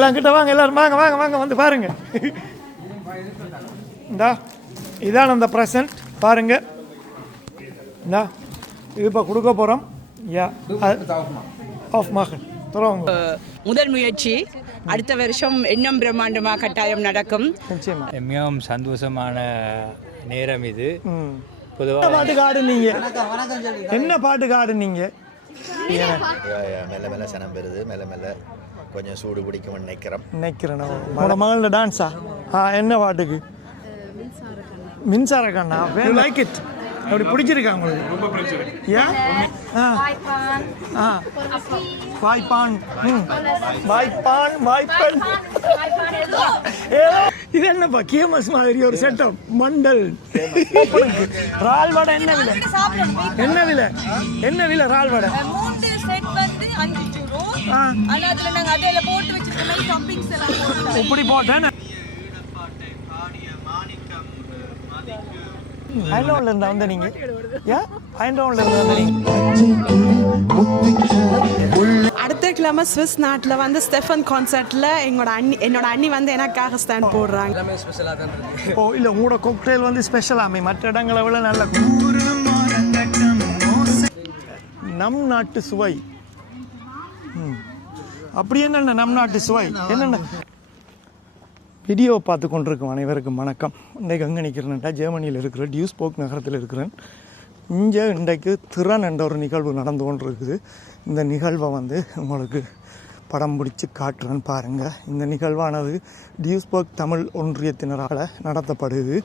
எல்லாம் கிட்ட வாங்க, எல்லாரும் வாங்க வாங்க வாங்க வந்து பாருங்க. இந்தா இதான் அந்த ப்ரெசன்ட் பாருங்க. இந்தா இது இப்போ கொடுக்க போகிறோம். ஆஃப் மகன் முதல் முயற்சி அடுத்த வருஷம் இன்னும் பிரம்மாண்டமாக கட்டாயம் நடக்கும். மிகவும் சந்தோஷமான நேரம் இது. பொதுவாக பாட்டுக்கு ஆடுனீங்க, என்ன பாட்டுக்கு ஆடுனீங்க? மெல்ல மெல்ல சனம் பெறுது, மெல்ல மெல்ல கொஞ்சம் சூடு பிடிக்கும்னு நினைக்கிறேன். உங்களோட மகளோட டான்ஸா? என்ன பாட்டுக்கு? மின்சார கண்ணா. Like it. அப்படி பிடிச்சிருக்கா உங்களுக்கு? ரொம்ப பிடிச்சிருக்கு. வாய்ப்பான் வாய்ப்பான் வாய்ப்பான். இது என்னப்பா கேமஸ் மாதிரி ஒரு செட்டப் மண்டல். ரால் வடை என்ன விலை? என்ன விலை? என்ன விலை ரால் வடை? இப்படி போட்டேன். ஐண்டவுன்ல இருந்தா வந்த நீங்க? ஐண்டவுன்ல இருந்தா வந்த நீங்க? அடுத்த கிழமை ஸ்விஸ் நாட்டில் வந்து ஸ்டெஃபன் கான்சர்ட்ல என்னோட அண்ணி வந்து எனக்காக ஸ்டாண்ட் போடுறாங்க. ஓ இல்லை, உங்களோட கொக்டெயில் வந்து ஸ்பெஷலாமே மற்ற இடங்களை விட நல்ல நம் நாட்டு சுவை. அப்படி என்னென்ன நம் நாட்டு சுவை என்னென்ன? வீடியோ பார்த்து கொண்டிருக்கும் அனைவருக்கும் வணக்கம். இன்றைக்கு எங்கே நிற்கிறேன்டா, ஜெர்மனியில் இருக்கிற டியூஸ்போக் நகரத்தில் இருக்கிறேன். இங்கே இன்றைக்கு திறன் என்ற ஒரு நிகழ்வு நடந்து கொண்டு இருக்குது. இந்த நிகழ்வை வந்து உங்களுக்கு படம் பிடிச்சி காட்டுறேன்னு பாருங்கள். இந்த நிகழ்வானது டியூஸ்போக் தமிழ் ஒன்றியத்தினரால் நடத்தப்படுது.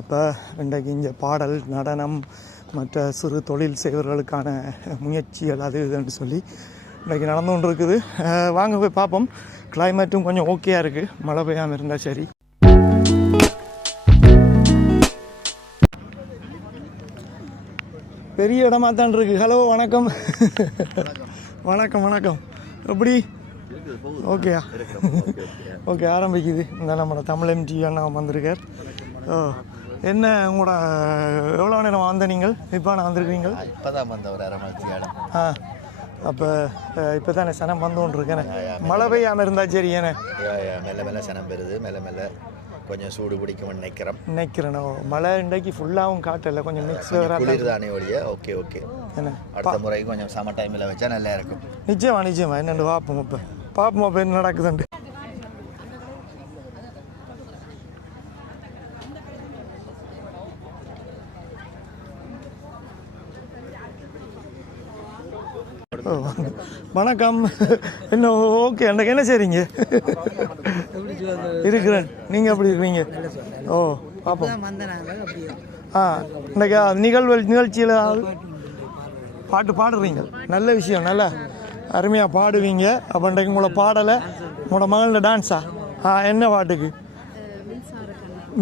அப்போ இன்றைக்கு இங்கே பாடல், நடனம், மற்ற சிறு தொழில் செய்வர்களுக்கான முயற்சிகள் அது இதுன்னு சொல்லி இன்றைக்கி நடந்து கொண்டு இருக்குது. வாங்க போய் பார்ப்போம். கிளைமேட்டும் கொஞ்சம் ஓகேயா இருக்குது, மழை பெய்யாமல் இருந்தால் சரி. பெரிய இடமா தான் இருக்குது. ஹலோ வணக்கம். வணக்கம் வணக்கம். எப்படி? ஓகேயா? ஓகே, ஆரம்பிக்குது. இந்த நம்மளோட தமிழ் எம்டி அண்ணா வந்திருக்கார். ஓ என்ன உங்களோட எவ்வளோ நேரம் வந்த நீங்கள்? இப்போ நான் வந்திருக்கீங்க? இப்போ தான் வந்த ஒரு அரை மணி நேரம். அப்போ இப்போ தானே சனம் வந்து கொண்டு இருக்கேனே, மழை பெய்யாமல் இருந்தால் சரி. ஏன்னா மெல்ல மெல்ல சனம் பெறுது, மெல்ல மெல்ல கொஞ்சம் சூடு பிடிக்கும்னு நினைக்கிறேன். மழை இன்றைக்கு ஃபுல்லாகவும் காட்டல, கொஞ்சம் மிக்ஸ் தானே ஒழிய. ஓகே ஓகே, என்ன அடுத்த முறை கொஞ்சம் சம்மர் டைமில் வச்சா நல்லா இருக்கும். நிச்சயமா என்னென்னு பார்ப்போம். இப்போ பார்ப்போம் இப்போ என்ன நடக்குதுண்டு. வணக்கம். என்ன ஓகே, அன்றைக்கு என்ன செய்றீங்க? இருக்கிறேன். நீங்கள் எப்படி இருக்கிறீங்க? ஓ பார்ப்போம். இன்றைக்கி நிகழ்ச்சியில் பாட்டு பாடுறீங்க, நல்ல விஷயம், நல்ல அருமையாக பாடுவீங்க. அப்போ இன்றைக்கு உங்களோட பாடலை, உங்களோட மகளோட டான்ஸா? என்ன பாட்டுக்கு?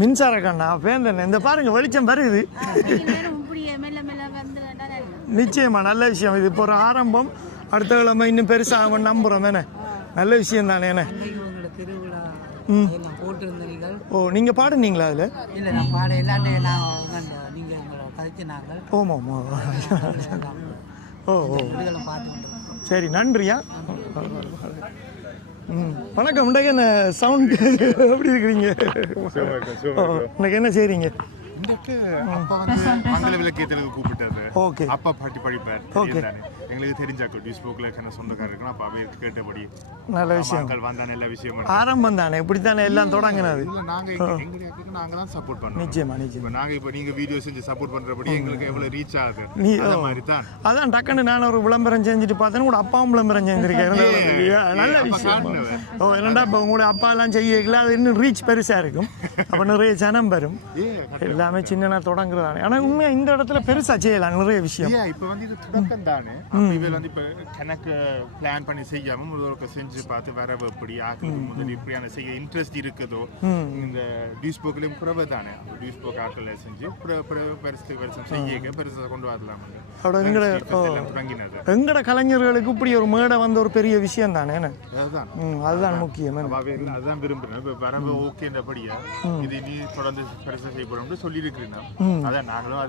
மின்சார கண்ணா. வேந்தன் இந்த பாருங்க, வெளிச்சம் வருது. நிச்சயமா நல்ல விஷயம். இது இப்போ ஒரு ஆரம்பம், அடுத்த கிழமை இன்னும் பெருசாக நம்புகிறோம். என்ன நல்ல விஷயம் தானே. என்ன ஓ நீங்கள் பாடுனீங்களா அதில்? ஓமாம்மா. ஓ ஓ சரி, நன்றியா. வணக்கம். இன்றைக்கு என்ன சவுண்ட் எப்படி இருக்கிறீங்க? இன்னைக்கு என்ன செய்றீங்க? அப்பா வந்து மங்கள விளக்கேற்றலுக்கு கூப்பிட்டாரு. ஓகே. அப்பா பாட்டி படிப்பார். ஓகே. எங்களுக்கு தெரிஞ்சாக்கோ டியூஸ்போக்ல என்ன சொந்தக்காரர் இருக்கணும். அப்பா அவருக்கு கேட்டபடி நல்ல விஷயம். வந்தா நல்ல விஷயம். ஆரம்பம் தானே, இப்படி தானே எல்லாம் தொடங்கினது. நாங்க தான் சப்போர்ட் பண்றோம். நிச்சயமா. நாங்க இப்போ நீங்க வீடியோ செஞ்சு சப்போர்ட் பண்றபடி எங்களுக்கு எவ்வளவு ரீச் ஆகுது அந்த மாதிரி தான். அதான் டக்குன்னு நான் ஒரு விளம்பரம் செஞ்சுட்டு பார்த்தேன், கூட அப்பாவும் விளம்பரம் செஞ்சிருக்கேன். நல்ல விஷயம். ஓ என்னடா இப்போ உங்களோட அப்பா எல்லாம் செய்யல, அது இன்னும் ரீச் பெருசா இருக்கும். அப்போ நிறைய ஜனம் வரும். எல்லாமே சின்ன தொடங்குறதானே. ஆனா உண்மையா இந்த இடத்துல பெருசா செய்யலாம் நிறைய விஷயம். இப்போ வந்து இது தொடக்கம் தானே. இவள் வந்து இப்போ கணக்கு பிளான் பண்ணி செய்யாம முதல்ல செஞ்சு பார்த்து வரவு எப்படி ஆக்குறது, முதல் இப்படியான செய்ய இன்ட்ரெஸ்ட் இருக்குதோ இந்த டியூஸ்போக்லயும் குறைவு தானே. டியூஸ்போக் ஆட்கள் செஞ்சு பெருசு செய்ய பெருசாக கொண்டு வரலாம். எங்கட கலைஞர்களுக்கு இப்படி ஒரு மேடை வந்து ஒரு பெரிய விஷயம் தானே. அதுதான் முக்கியம். அதுதான் விரும்புறேன். இப்போ வரவு ஓகேன்றபடியா இது நீ தொடர்ந்து பெருசா செய்யப்படும் சொல்லியிருக்கிறேன். அதான் நாங்களும்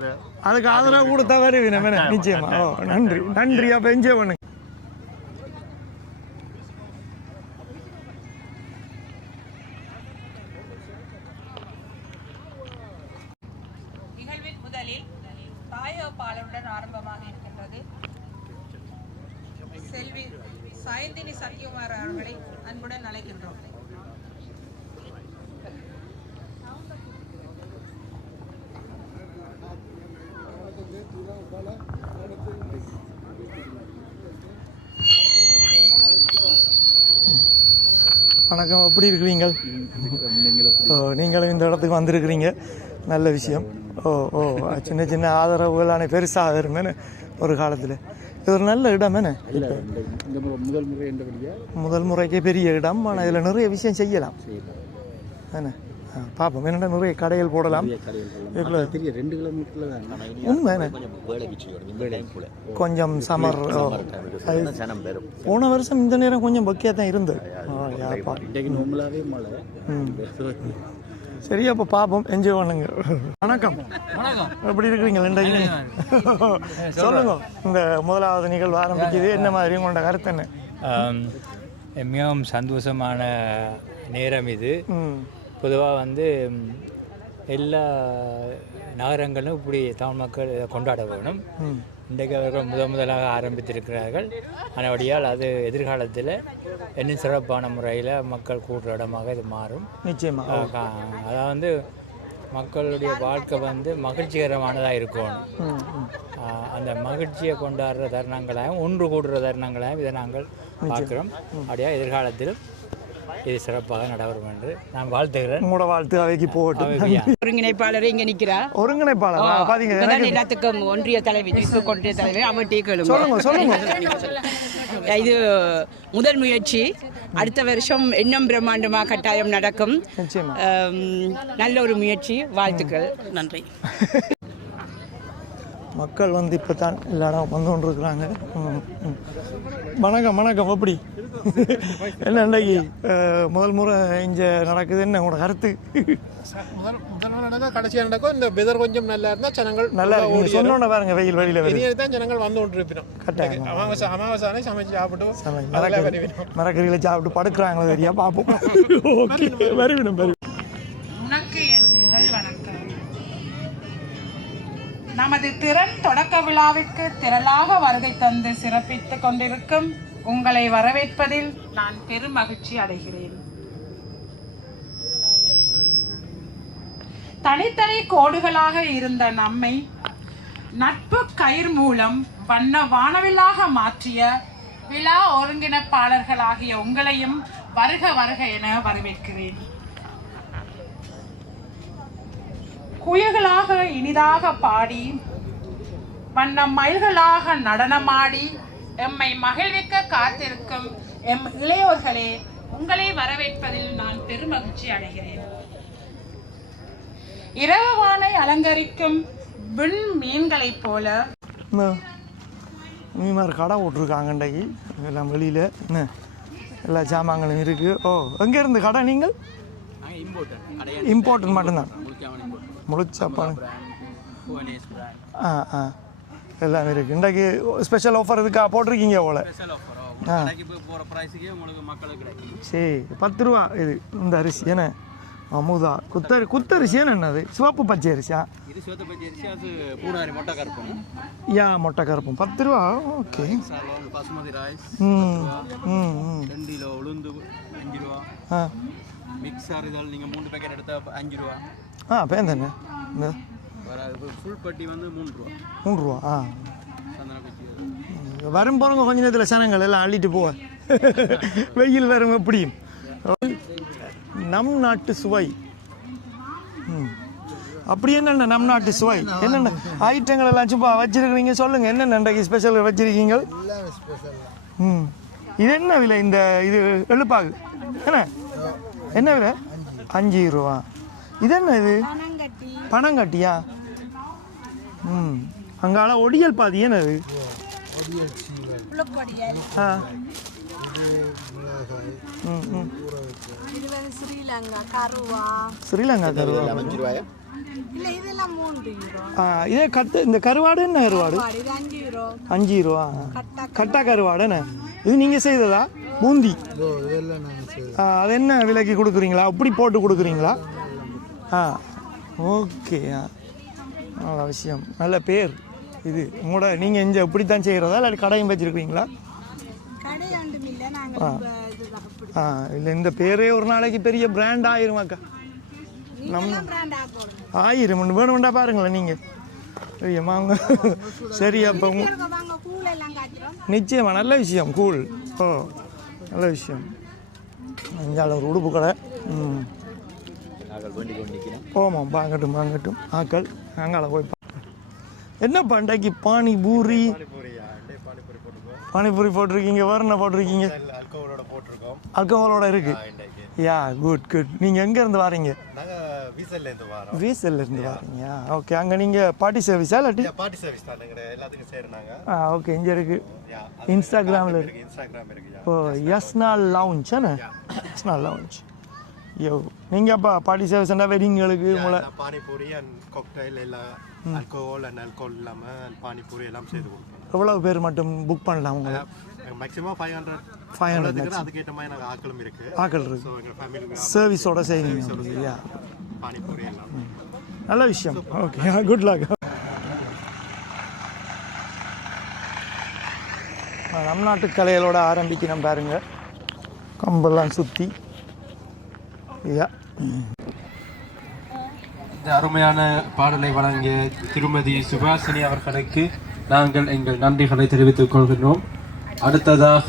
அதுக்கு ஆதரவு கொடுத்தா வருவீங்க. நிச்சயமா. நன்றி நன்றி. அப்போ என்ஜாய் பண்ணுங்க. செல்வி சாயந்தினி சத்யகுமார் அவர்களை அன்புடன் அழைக்கின்றோம். வணக்கம், எப்படி இருக்கிறீங்க? நீங்களும் இந்த இடத்துக்கு வந்திருக்கிறீங்க, நல்ல விஷயம். ஓ ஓ சின்ன சின்ன ஆதரவுகளான பெருசாக வருமேனு ஒரு காலத்தில். இது ஒரு நல்ல இடமேனே. முதல் முறைக்கே பெரிய இடம், ஆனால் இதில் நிறைய விஷயம் செய்யலாம் தானே. பார்ப்போம், என்னென்ன நிறைய கடைகள் போடலாம். உண்மைண்ணே, கொஞ்சம் சமர். போன வருஷம் இந்த நேரம் கொஞ்சம் பக்கியாக தான் இருந்தது. சரி, அப்போ பார்ப்போம், என்ஜாய் பண்ணுங்க. வணக்கம், எப்படி இருக்கிறீங்க? சொல்லுங்க, இந்த முதலாவது நிகழ்வு ஆரம்பிக்குது, என்ன மாதிரி உங்களோட கருத்து என்ன? மிகவும் சந்தோஷமான நேரம் இது. பொதுவாக எல்லா நகரங்களும் இப்படி தமிழ் மக்கள் கொண்டாட வேணும். இன்றைக்கு அவர்கள் முதலாக ஆரம்பித்திருக்கிறார்கள். அதனுடையால் அது எதிர்காலத்தில் இன்னும் சிறப்பான முறையில் மக்கள் கூடுற இடமாக இது மாறும். நிச்சயமாக. அதாவது மக்களுடைய வாழ்க்கை மகிழ்ச்சிகரமானதாக இருக்கணும். அந்த மகிழ்ச்சியை கொண்டாடுற தருணங்களாகவும் ஒன்று கூடுற தருணங்களாகவும் இதை நாங்கள் பார்க்குறோம். அப்படியா எதிர்காலத்திலும் இது சிறப்பாக நடைபெறும் என்று நான் வாழ்த்துகிறேன். உங்களோட வாழ்த்து அவைக்கு போகட்டும். ஒருங்கிணைப்பாளர் இங்கே நிற்கிறா. ஒருங்கிணைப்பாளர் எல்லாத்துக்கும் ஒன்றிய தலைவி, ஒன்றிய தலைவி அவட்டி கேளுங்க. சொல்லுங்க. இது முதல் முயற்சி. அடுத்த வருஷம் இன்னும் பிரம்மாண்டமாக கட்டாயம் நடக்கும். நல்ல ஒரு முயற்சி. வாழ்த்துக்கள். நன்றி. மக்கள் இப்போ தான் எல்லா இடம் வந்து கொண்டு இருக்கிறாங்க. வணக்கம், எப்படி என்ன இன்றைக்கு முதல் முறை இங்கே நடக்குது, என்ன உங்களோட கருத்து? முதல் நடந்தால் கடைசியாக நடக்கும். இந்த வெதர் கொஞ்சம் நல்லா இருந்தால் ஜனங்கள் நல்லா இருக்கு. சொன்னோட பாருங்க, வெயில் வெளியில் வெளியே தான் ஜனங்கள் வந்து கொண்டு இருப்பினோம். கட்டாயம் அமாவாசை சமைச்சு சாப்பிட்டு மரக்கறிகளை சாப்பிட்டு படுக்கிறாங்களோ தெரியா, பார்ப்போம். ஓகே, வருவிடும். உனக்கு என் முதல் வணக்கம். நமது திறன் தொடக்க விழாவிற்கு திரளாக வருகை தந்து சிறப்பித்துக் கொண்டிருக்கும் உங்களை வரவேற்பதில் நான் பெரும் மகிழ்ச்சி அடைகிறேன். தனித்தனி கோடுகளாக இருந்த நம்மை நட்பு கயிர் மூலம் வண்ண வானவில்லாக மாற்றிய விழா ஒருங்கிணைப்பாளர்களாகிய உங்களையும் வருக வருக என வரவேற்கிறேன். குயில்களாக இனிதாக பாடி வண்ண மயில்களாக நடனமாடி எம்மை மகிழ்விக்க காத்திருக்கும் எம் இளையோர்களே, உங்களை வரவேற்பதில் நான் பெருமகிழ்ச்சி அடைகிறேன். இரவு வானை அலங்கரிக்கும் விண் மீன்களைப் போல மாதிரி கடை விட்ருக்காங்க இன்றைக்கு எல்லாம் வெளியில். என்ன எல்லா சாமான்களும் இருக்குது. ஓ, எங்கே இருந்து கடை? நீங்கள் இம்போர்ட்டன் மட்டும்தான்? முழுச்சாப்பாடு எல்லாம் இருக்குது. இன்றைக்கு ஸ்பெஷல் ஆஃபர் இதுக்கா போட்டிருக்கீங்க போல? சரி, 10 ரூபா இது இந்த அரிசி. என்ன அமுதா குத்தரிசி? என்னது சிவப்பு பச்சை அரிசியா? யா, மொட்டை கருப்பும் 10 ரூபா. ஓகே. பேந்தண்ணே இந்த $3. வரும் போகிறவங்க கொஞ்ச நேரத்தில் சனங்கள் எல்லாம் அள்ளிட்டு போவ. வெயில் வரும். எப்படியும் நம் நாட்டு சுவை. அப்படி என்னென்ன நம் நாட்டு சுவை? என்னென்ன ஐட்டங்கள் எல்லாம் சும்மா வச்சிருக்கிறீங்க? சொல்லுங்கள், என்னென்ன ஸ்பெஷல் வச்சிருக்கீங்க? இது என்ன விலை? இந்த இது எழுப்பாகு என்ன விலை? 5 ரூபா. இது என்ன? இது பனங்கட்டியா? அங்கால ஒடியல் பாதி. என்னது? ஸ்ரீலங்கா கருவா. இதே இந்த கருவாடு என்ன கருவாடு? 5 ரூபா. கட்டா கருவாடு என்ன? இது நீங்கள் செய்ததா? பூந்தி. அது என்ன விலைக்கு கொடுக்குறீங்களா? அப்படி போட்டு கொடுக்குறீங்களா? ஓகே, நல்ல விஷயம், நல்ல பேர் இது உங்களோட. நீங்கள் இங்கே இப்படித்தான் செய்கிறதா இல்லை கடையும் வச்சுருக்கீங்களா? இல்லை இந்த பேரே ஒரு நாளைக்கு பெரிய பிராண்ட் ஆயிரும் அக்கா. நம்ம ஆயிரம் வேணும்டா பாருங்களேன் நீங்கள் பெரியம்மாங்க. சரி அப்போ நிச்சயமா நல்ல விஷயம். கூல். ஓ நல்ல விஷயம். அஞ்சால ஒரு உடுப்பு கடை. போமாம் வாங்கட்டும் வாங்கட்டும் ஆக்கள் அங்கால போய் என்ன பண்டைக்கு பானிபூரி பானிபூரி போட்டிருக்கீங்க. வேறு என்ன போட்டிருக்கீங்க? அல்கோஹாலோட இருக்கு. யா குட் குட். நீங்கள் எங்கேருந்து வரீங்க? வீசல்ல இருந்து வரீங்க. ஓகே. அங்கே நீங்கள் பார்ட்டி சர்வீஸா இல்லாட்டி? பார்ட்டி சர்வீஸ் தான் எல்லாத்துக்கும் செய்கிறாங்க. ஓகே. இங்கே இருக்கு. இன்ஸ்டாகிராமில் இருக்கு. ஓ யஸ்னா லவுஞ்ச் தானே? யஸ்னா லவுஞ்ச். யோ நீங்கள் அப்போ பார்ட்டி சர்வீஸ்னா வெட்டிங்களுக்கு உங்களை பானிபூரி அண்ட் காக்டைல் எல்லாம் ஆல்கோஹால் அண்ட் ஆல்கோஹால் இல்லாமல் பானிபூரி எல்லாம் செய்து கொடுப்போம். எவ்வளவு பேர் மட்டும் புக் பண்ணலாம் உங்களை? மேக்ஸிமம் 500 அதுக்கேற்ற மாதிரி நாங்கள் ஆக்களும் இருக்குது. ஆக்கள் இருக்கு. ஸோ எங்கள் ஃபேமிலி சர்வீஸோட செய்வீங்க. யா பானிபூரி எல்லாம் நல்ல விஷயம். Okay good luck. நம் நாட்டு கலைகளோட ஆரம்பிக்கணும் பாருங்க. கம்பெல்லாம் சுற்றி. யா இந்த அருமையான பாடலை வழங்கிய திருமதி சுபாஷினி அவர்களுக்கு நாங்கள் எங்கள் நன்றிகளை தெரிவித்துக் கொள்கின்றோம். அடுத்ததாக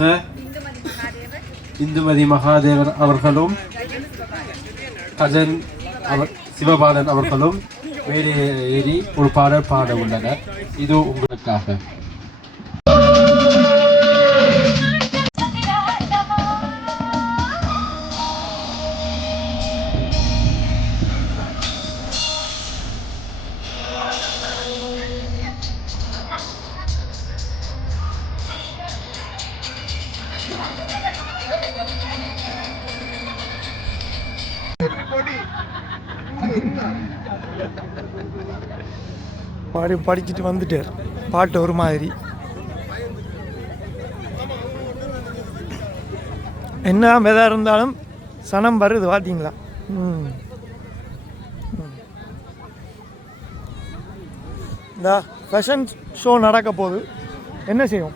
இந்துமதி மகாதேவன் அவர்களும் கஜன் சிவபாலன் அவர்களும் மேலே ஏறி ஒரு பாடல் பாட உள்ளனர். இது உங்களுக்காக. பாடி படிச்சுட்டு வந்துட்டார். பாட்டு ஒரு மாதிரி. என்ன வெதா இருந்தாலும் சனம் வருது பார்த்தீங்களா? இந்த ஃபேஷன் ஷோ நடக்க போகுது. என்ன செய்யும்?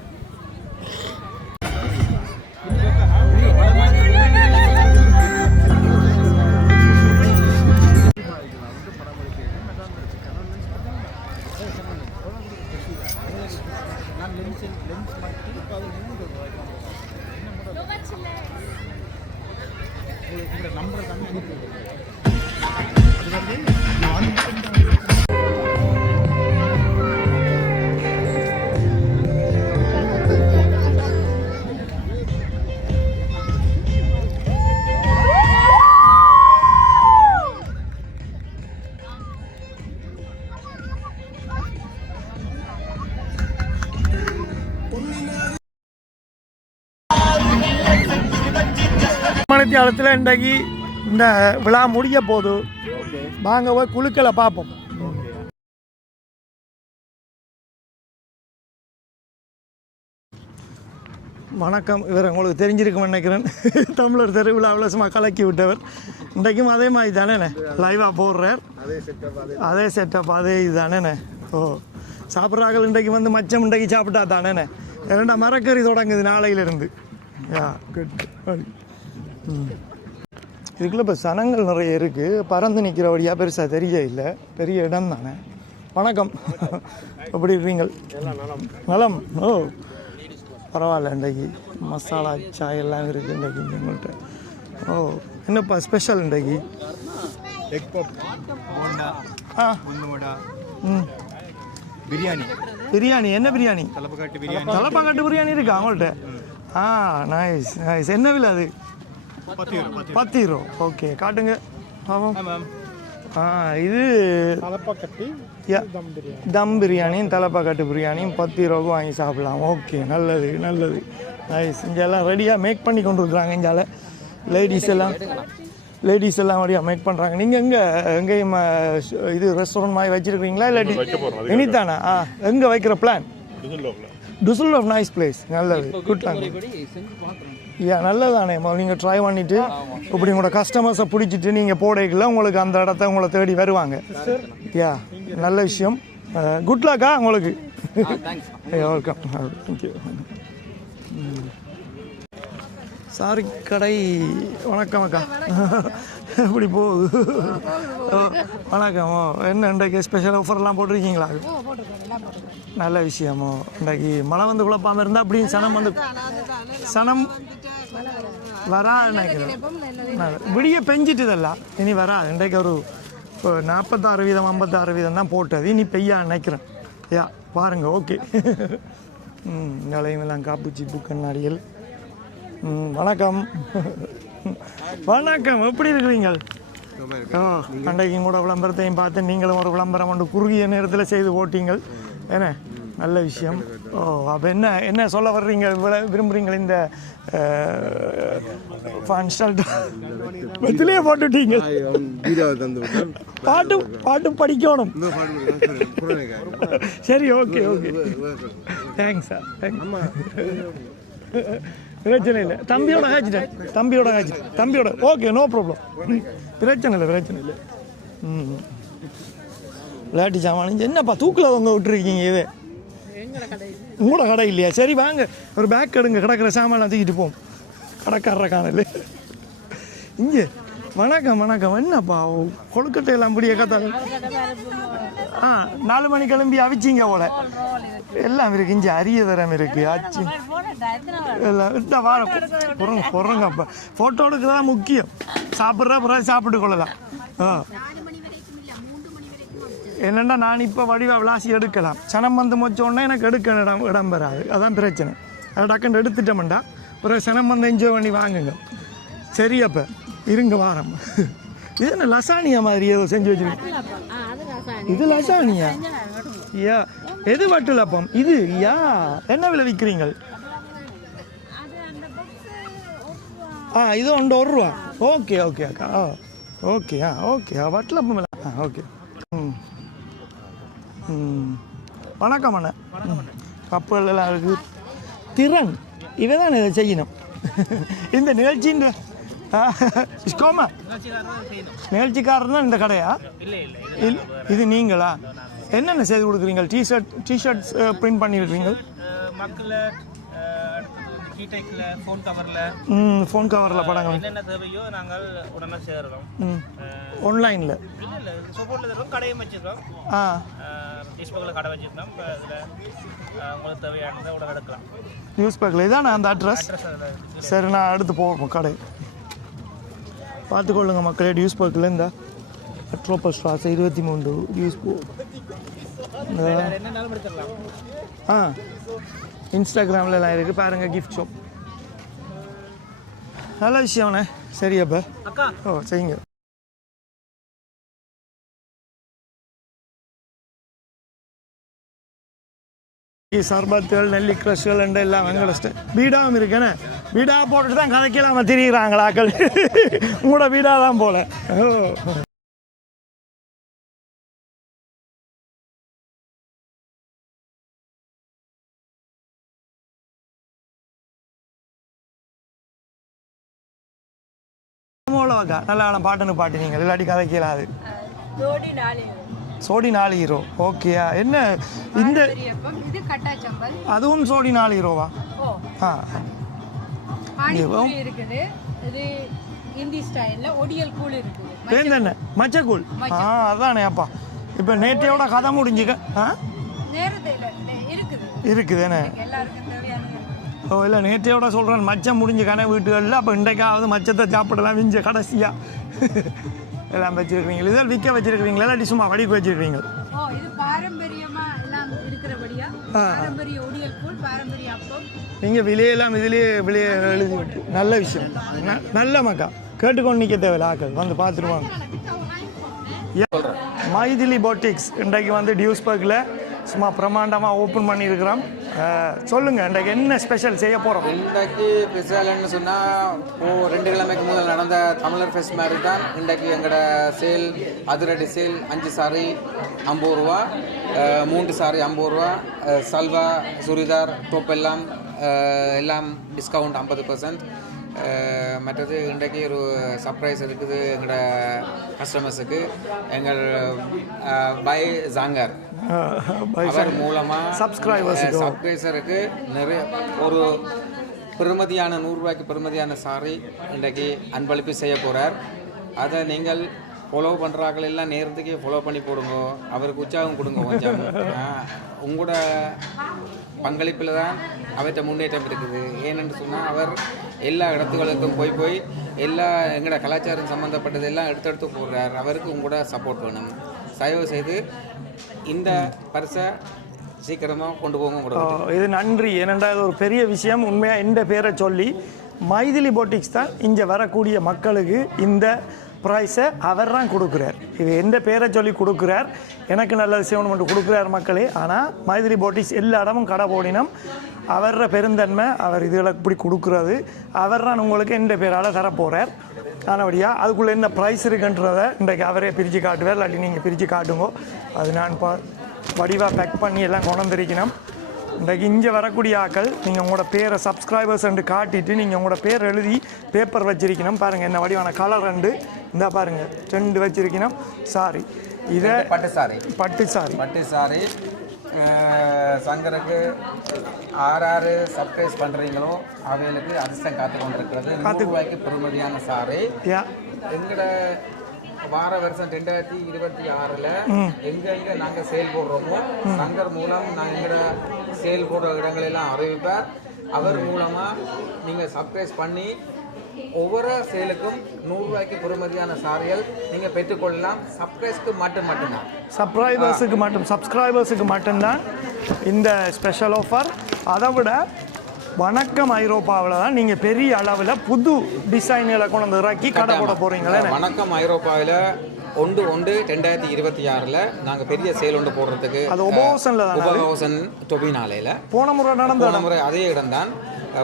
மணித்தியாலத்தில் இன்றைக்கு இந்த விழா முடிய போது வாங்க போய் குழுக்களை பார்ப்போம். வணக்கம். இவர் உங்களுக்கு தெரிஞ்சிருக்குன்னு நினைக்கிறேன். தமிழர் திருவிழாவில் சும்மா கலக்கி விட்டவர். இன்றைக்கும் அதே மாதிரி தானேண்ணே லைவாக போடுறார். அதே செட்டப் அதே இது தானேண்ணே. ஓ சாப்பிட்றார்கள் இன்றைக்கு வந்து மச்சம் இன்றைக்கு சாப்பிட்டா தானேண்ணே. இரண்டா மரக்கறி தொடங்குது நாளையிலிருந்து. யா குட். இதுக்குள்ளே இப்போ சனங்கள் நிறைய இருக்குது. பறந்து நிற்கிற வழியாக பெருசாக தெரிய இல்லை. பெரிய இடம் தானே. வணக்கம். எப்படி இருக்கீங்க? நலம். ஓ பரவாயில்ல. இன்றைக்கு மசாலா சாய் எல்லாம் இருக்குது இன்றைக்கு உங்கள்கிட்ட. ஓ என்னப்பா ஸ்பெஷல் இன்றைக்கு? பிரியாணி. பிரியாணி என்ன பிரியாணி? தலப்பாக்கட்டு பிரியாணி இருக்கா அவங்கள்ட்ட? Nice nice. என்ன விலை அது? 10 ரூபா. ஓகே காட்டுங்க. இது தம் பிரியாணியும் தலப்பாக்கட்டு பிரியாணியும் 10 ரூபாய்க்கு வாங்கி சாப்பிடலாம். ஓகே நல்லது நல்லது. நைஸ். இங்கெல்லாம் ரெடியாக மேக் பண்ணி கொண்டு இருக்கிறாங்க. இங்கால லேடிஸ் எல்லாம் ரெடியாக மேக் பண்ணுறாங்க. நீங்கள் எங்கேயும் இது ரெஸ்டாரண்ட் மாதிரி வச்சுருக்கீங்களா இல்லாட்டி இனித்தானா? எங்கே வைக்கிற பிளான்? டுசல்டோர்ஃப். Nice place. நல்லது. Good time. யா நல்லதானே. நீங்கள் ட்ரை பண்ணிவிட்டு இப்படி உங்களோட கஸ்டமர்ஸை பிடிச்சிட்டு நீங்கள் போடைக்குள்ள உங்களுக்கு அந்த இடத்த உங்களை தேடி வருவாங்க. யா நல்ல விஷயம். குட் லக்கா உங்களுக்கு. வெல்கம். தேங்க்யூ. சாரி கடை. வணக்கம் அக்கா. எப்படி போகுது? வணக்கம். என்ன இன்றைக்கு ஸ்பெஷல் ஆஃபர்லாம் போட்டிருக்கீங்களா? நல்ல விஷயமோ. இன்றைக்கு மழை வந்து குழப்பாமல் இருந்தால் அப்படியும் சனம் வராது நினைக்கிறேன். விடிய பெஞ்சிட்டுதல்ல, இனி வராது. இன்றைக்கு ஒரு 46% 56% தான் போட்டது. இனி பெய்யா நினைக்கிறேன். யா பாருங்க. ஓகே. நிலையமெல்லாம் காப்புச்சி பூக்கண்ணாடிகள். வணக்கம். வணக்கம். எப்படி இருக்கிறீங்க? அன்றைக்கும் கூட விளம்பரத்தையும் பார்த்து நீங்களும் ஒரு விளம்பரம் ஒன்று குறுகிய நேரத்தில் செய்து போட்டீங்கள். என்ன நல்ல விஷயம். அப்போ என்ன சொல்ல வர்றீங்க? விரும்புகிறீங்களா இந்த வெத்திலேயே போட்டுட்டீங்க? பாட்டு படிக்கணும். சரி, ஓகே ஓகே. Thanks sir. பிரச்சனை இல்லை. தம்பியோட ஓகே, நோ ப்ராப்ளம். பிரச்சனை இல்லை. விளையாட்டு சாமான் என்னப்பா தூக்கில் அவங்க விட்டுருக்கீங்க? இது உங்களோட கடை இல்லையா? சரி வாங்க, ஒரு பேக் எடுங்க. கிடக்கிற சாமான் தூக்கிட்டு போம். கடைக்காரரை காணல இங்கே. வணக்கம். என்னப்பா கொழுக்கட்டை எல்லாம் முடிய கத்தால? 4 மணி கிளம்பி அவிச்சிங்க போல. எல்லாம் இருக்கு. இங்கே அரிய தரம் இருக்கு. அச்சு எல்லாம் வாரம் பொறங்கப்பா. ஃபோட்டோ எடுக்கிறதா முக்கியம். சாப்பிட்ற பிறகு சாப்பிட்டு கொள்ளலாம். என்னென்னா நான் இப்போ வடிவா விளாசி எடுக்கலாம். சனம் வந்து மொச்சோன்னா எனக்கு எடுக்க இடம் பெறாது. அதான் பிரச்சனை. அதை டக்குன்னு எடுத்துட்டோம்டா பிறகு சனம் வந்து என்ஜாய் பண்ணி வாங்குங்க. சரி, அப்போ இருங்க வாரம். இது என்ன லசானியா மாதிரி ஏதோ செஞ்சு வச்சுருக்கேன். இது லசானியா? ஐயா எது வட்டல் அப்பம் இது? ஐயா என்ன விலை விற்கிறீங்க? இது 1 ரூபா. ஓகே அக்கா. ஓகே. வட்டல் அப்பம் இல்லை. ஓகே. வணக்கம் அண்ணா. கப்பல் எல்லாம் இருக்குது. திறன் இவை தான் இதை செய்யணும். இந்த நிகழ்ச்சின்ற நிகழ்ச்சிக்காரர் தான் இந்த கடையா? இது நீங்களா? என்னென்ன செய்து கொடுக்குறீங்க? டிஷர்ட்ஸ் பிரிண்ட் பண்ணிடுறீங்க? ஃபோன் கவரில் படங்கள் என்னென்ன தேவையோ நாங்கள் உடனே சேர்றோம். ஆன்லைனில் கடையை வச்சுருக்கோம். ஃபேஸ்புக்கில் கடை வச்சுருக்கோம். உங்களுக்கு தேவையானதை உடனே எடுக்கலாம். நியூஸ் பேக்கில் இதான் அந்த அட்ரஸ். சரி, நான் அடுத்து போவோம் கடை. பார்த்துக்கொள்ளுங்க மக்களே. நியூஸ் பேக்கில் இந்த ட்ரோப்பல் ஸ்ட்ராஸ் 23 நியூஸ் போ. இன்ஸ்டாகிராமில் எல்லாம் இருக்குது பாருங்கள். கிஃப்ட் ஷாப் நல்ல விஷயம்ண்ணே. சரி அப்போ செய்யுங்க. சர்பத்துகள், நெல்லி க்ரஷ்கள் எல்லாம் வெங்கடஸ்ட்டு வீடாகவும் இருக்கேண்ணே. வீடாக போட்டுட்டு தான் கதைக்கெல்லாம் திரிகிறாங்களாக்கள். உங்களோட வீடாக தான் போல. நல்ல பாட்டுன்னு பாட்டினீங்க. இல்லாட்டி கதை கேளாது. சோடி 4 ஹீரோ. ஓகேயா? என்ன இந்த அதுவும் சோடி 4 ஹீரோவா? என்ன மச்சக்கூழ்? அதானே அப்பா. இப்போ நேற்றையோட கதை முடிஞ்சுக்க இருக்குதுண்ணே. இல்லை நேற்றையோட சொல்கிறேன். மச்சம் முடிஞ்ச கனை வீட்டுகளில். அப்போ இன்றைக்காவது மச்சத்தை சாப்பிடலாம். விஞ்ச கடைசியாக எல்லாம் வச்சுருக்கீங்க. இதெல்லாம் விற்க வச்சுருக்கீங்களா இல்லாட்டி சும்மா வடிக்கு வச்சுருக்கீங்க? நீங்கள் விலையெல்லாம் இதிலே எழுதி நல்ல விஷயம். நல்ல மக்கா கேட்டுக்கொண்டு நிற்க தேவையில்ல. ஆக்கள் வந்து பார்த்துருவாங்க. மைதிலி பொட்டிக்ஸ் இன்றைக்கு வந்து டியூஸ்பர்க்கில் சும்மா பிரமாண்டமாக ஓப்பன் பண்ணியிருக்கிறோம். சொல்லுங்கள், இன்றைக்கு என்ன ஸ்பெஷல் செய்ய போகிறோம்? இன்றைக்கு ஸ்பெஷல்னு சொன்னால் 2 கிழமைக்கு முதல் நடந்த தமிழர் ஃபெஸ்ட் மாதிரி தான் இன்றைக்கு எங்களோட சேல். அதிரடி சேல். 5 சாரி 50 ரூபா, 3 சாரி 50 ரூபா, சல்வா, சுரிதார், டோப் எல்லாம் டிஸ்கவுண்ட் 50%. மற்றது இன்றைக்கு ஒரு சர்ப்ரைஸ் இருக்குது எங்களோட கஸ்டமர்ஸுக்கு. எங்கள் பை ஜாங்கர் அவர் மூலமாக சப்ஸ்கிரைபருக்கு நிறைய பெறுமதியான 100 ரூபாய்க்கு பெறுமதியான சாரி இன்றைக்கு அன்பளிப்பு செய்ய போகிறார். அதை நீங்கள் ஃபாலோ பண்ணுறாக்கள் எல்லாம் நேரத்துக்கே ஃபாலோ பண்ணி போடுங்க, அவருக்கு உற்சாகம் கொடுங்க கொஞ்சம். உங்களோட பங்களிப்பில் தான் அவர்கிட்ட முன்னேற்றம் இருக்குது. ஏனென்று சொன்னால் அவர் எல்லா இடத்துகளுக்கும் போய் எல்லா எங்களோட கலாச்சாரம் சம்மந்தப்பட்டது எல்லாம் எடுத்து போடுறார். அவருக்கு உங்களோட சப்போர்ட் வேணும். தயவு செய்து இந்த பரிசை சீக்கிரமாக கொண்டு போங்க. இது நன்றி. ஏனென்றால் இது ஒரு பெரிய விஷயம். உண்மையாக இந்த பேரை சொல்லி மைதிலி பொட்டிக்ஸ் தான் இங்கே வரக்கூடிய மக்களுக்கு இந்த ப்ரைஸை அவர் தான் கொடுக்குறார். இது எந்த பேரை சொல்லி கொடுக்குறார், எனக்கு நல்ல விஷயம் மட்டும் கொடுக்குறார் மக்களே. ஆனால் மைதிலி பொட்டிக்ஸ் எல்லா இடமும் கடை போடினம் அவர பெருந்தன்மை, அவர் இதுகளை இப்படி கொடுக்குறது, அவர் தான் உங்களுக்கு எந்த பேரால் தரப்போகிறார். ஆனபடியாக அதுக்குள்ளே என்ன ப்ரைஸ் இருக்குன்றதை இன்றைக்கு அவரே பிரித்து காட்டுவார். இல்லாட்டி நீங்கள் பிரித்து காட்டுங்க. அது நான் வடிவாக பேக் பண்ணி எல்லாம் கொண்டிருக்கணும். இன்றைக்கு இங்கே வரக்கூடிய ஆக்கள் நீங்கள் உங்களோட பேரை சப்ஸ்கிரைபர்ஸ் ரெண்டு காட்டிட்டு நீங்கள் உங்களோட பேர் எழுதி பேப்பர் வச்சிருக்கணும். பாருங்கள் என்ன வடிவான கலர் ரெண்டு இந்த பாருங்கள் 2 வச்சிருக்கணும். சாரி, இதை பட்டு சாரி சங்கருக்கு 6 சப்ஸ்கிரைப் பண்ணுறீங்களோ அவைகளுக்கு அதிர்ஷ்டம் காத்து கொண்டிருக்கிறது. 100 ரூபாய்க்கு பெறுமதியான சாரி. எங்களோட வார வருஷம் 2026 எங்க நாங்கள் சேல் போடுறோமோ சங்கர் மூலம் நாங்கள் எங்களோட சேல் போடுற இடங்கள் எல்லாம் அறிவிப்பார். அவர் மூலமாக நீங்கள் சப்ஸ்கிரைப் பண்ணி ஒவ்வொரு சேலுக்கும் 100 ரூபாய்க்கு பெறுமதியான சாரிகள் நீங்கள் பெற்றுக்கொள்ளலாம். சப்ஸ்கிரைபர்ஸுக்கு மட்டும்தான் இந்த ஸ்பெஷல் ஆஃபர். அதை விட வணக்கம் ஐரோப்பாவில் தான் நீங்கள் பெரிய அளவில் புது டிசைன்களை கொண்டு வந்து இறக்கி கடை போட போகிறீங்களே. வணக்கம் ஐரோப்பாவில் 1/1/2026 நாங்கள் பெரிய சேல் ஒன்று போடுறதுக்கு அது உபஹவுசன் டொபினாலையில் போன முறை அதே இடம்தான்.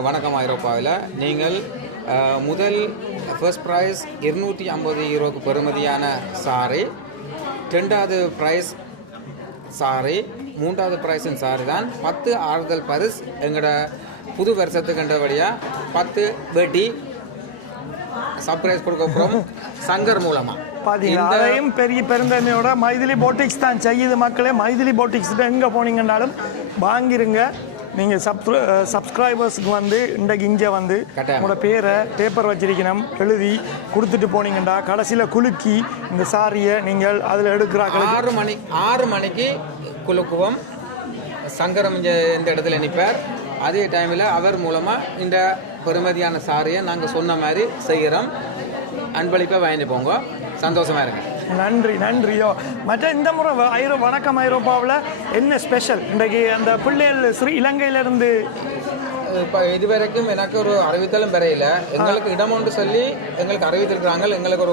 வணக்கம் ஐரோப்பாவில் நீங்கள் முதல் ஃபர்ஸ்ட் ப்ரைஸ் 250 யூரோக்கு பெறுமதியான சாரி, 2வது ப்ரைஸ் சாரி, 3வது ப்ரைஸின் சாரி தான் 10 ஆறுதல் பரிஸ். எங்களோட புது வருஷத்துக்கு கண்டபடியாக 10 வெட்டி சர்ப்ரைஸ் கொடுக்க போகிறோம் சங்கர் மூலமாக. அதையும் பெரிய பெருந்தன்மையோட மைதிலி பொட்டிக்ஸ் தான் செய்யுது மக்களே. மைதிலி பொட்டிக்ஸ் எங்கே போனீங்கன்னாலும் வாங்கிருங்க. நீங்கள் சப்ஸ்கிரைபர்ஸுக்கு வந்து இன்றைக்கு இங்கே வந்து உங்களோட பேரை பேப்பர் வச்சிருக்கணும் எழுதி கொடுத்துட்டு போனீங்கண்டா கடைசியில் குலுக்கி இந்த சாரியை நீங்கள் அதில் எடுக்கிறாங்க. 6 மணிக்கு குலுக்குவோம். சங்கரம் இந்த இடத்துல நிற்பார். அதே டைமில் அவர் மூலமாக இந்த பெறுமதியான சாரியை நாங்கள் சொன்ன மாதிரி செய்கிறோம். அன்பளிப்பை வாங்கிட்டு போங்க. சந்தோஷமாக இருக்கு. நன்றியோ. மற்ற இந்த முறை வணக்கம் ஐரோப்பாவில் என்ன ஸ்பெஷல்? இன்றைக்கு அந்த பிள்ளைகள் இலங்கையிலேருந்து இப்போ இதுவரைக்கும் எனக்கு ஒரு அறிவித்தலும் பெறையில. எங்களுக்கு இடம் ஒன்று சொல்லி எங்களுக்கு அறிவித்திருக்கிறாங்க. எங்களுக்கு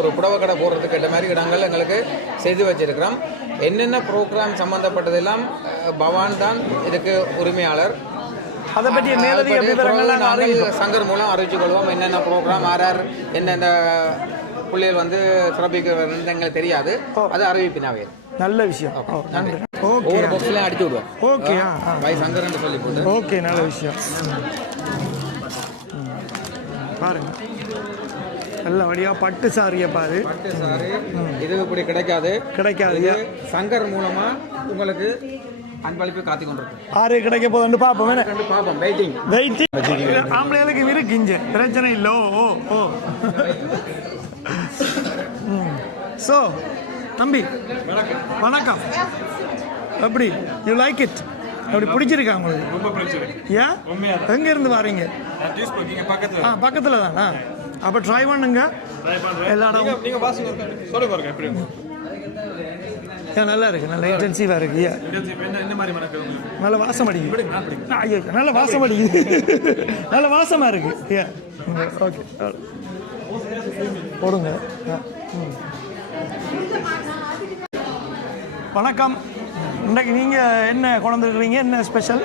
ஒரு புடவை கடை போடுறதுக்கு இந்த மாதிரி இடங்கள் எங்களுக்கு செய்து வச்சிருக்கிறோம். என்னென்ன ப்ரோக்ராம் சம்மந்தப்பட்டதெல்லாம் பவான் தான் இதுக்கு உரிமையாளர். அதை பற்றி மேலதிக விவரங்கள் நாங்கள் சங்கர் மூலம் அறிவிச்சு கொள்வோம். என்னென்ன ப்ரோக்ராம் என்னென்ன பிள்ளைகள் வந்து சிறப்பிக்க எங்களுக்கு தெரியாது. அது அறிவிப்பினாவே நல்ல விஷயம். நன்றி. ஒவ்வொரு பாக்ஸ்லையும் அடிச்சு விடுவோம். ஓகே சங்கர்ன்னு சொல்லி போட்டு. ஓகே, நல்ல விஷயம். பாருங்க நல்ல வழியாக பட்டு சாரியை பாரு. பட்டு சாரி இது இப்படி கிடைக்காது. சங்கர் மூலமா உங்களுக்கு அன்பளிப்பு காத்து கொண்டிருக்கும். 6 கிடைக்க போதுன்னு பார்ப்போம். வெயிட்டிங் ஆம்பளைகளுக்கு இருக்கு இங்கே பிரச்சனை இல்லை. ஸோ தம்பி வணக்கம். எப்படி யூ லைக் இட்? அப்படி பிடிச்சிருக்கா உங்களுக்கு? ரொம்ப பிடிச்சிருக்கு. ஏன் எங்க இருந்து வரீங்க? பக்கத்தில் தானா? அப்போ ட்ரை பண்ணுங்க. எல்லா இடமும் நீங்க வாசிங்க சொல்ல பாருங்க எப்படி நல்லா இருக்கு. நல்ல இன்டென்சிவாக இருக்கு. என்ன மாதிரி மனக்கு நல்ல வாசம் அடிக்குது. நல்ல வாசம் அடிக்குது. நல்ல வாசமாக இருக்கு. ஓகே போடுங்க. வணக்கம். இன்றைக்கு நீங்கள் என்ன கொண்டிருக்கிறீங்க? என்ன ஸ்பெஷல்?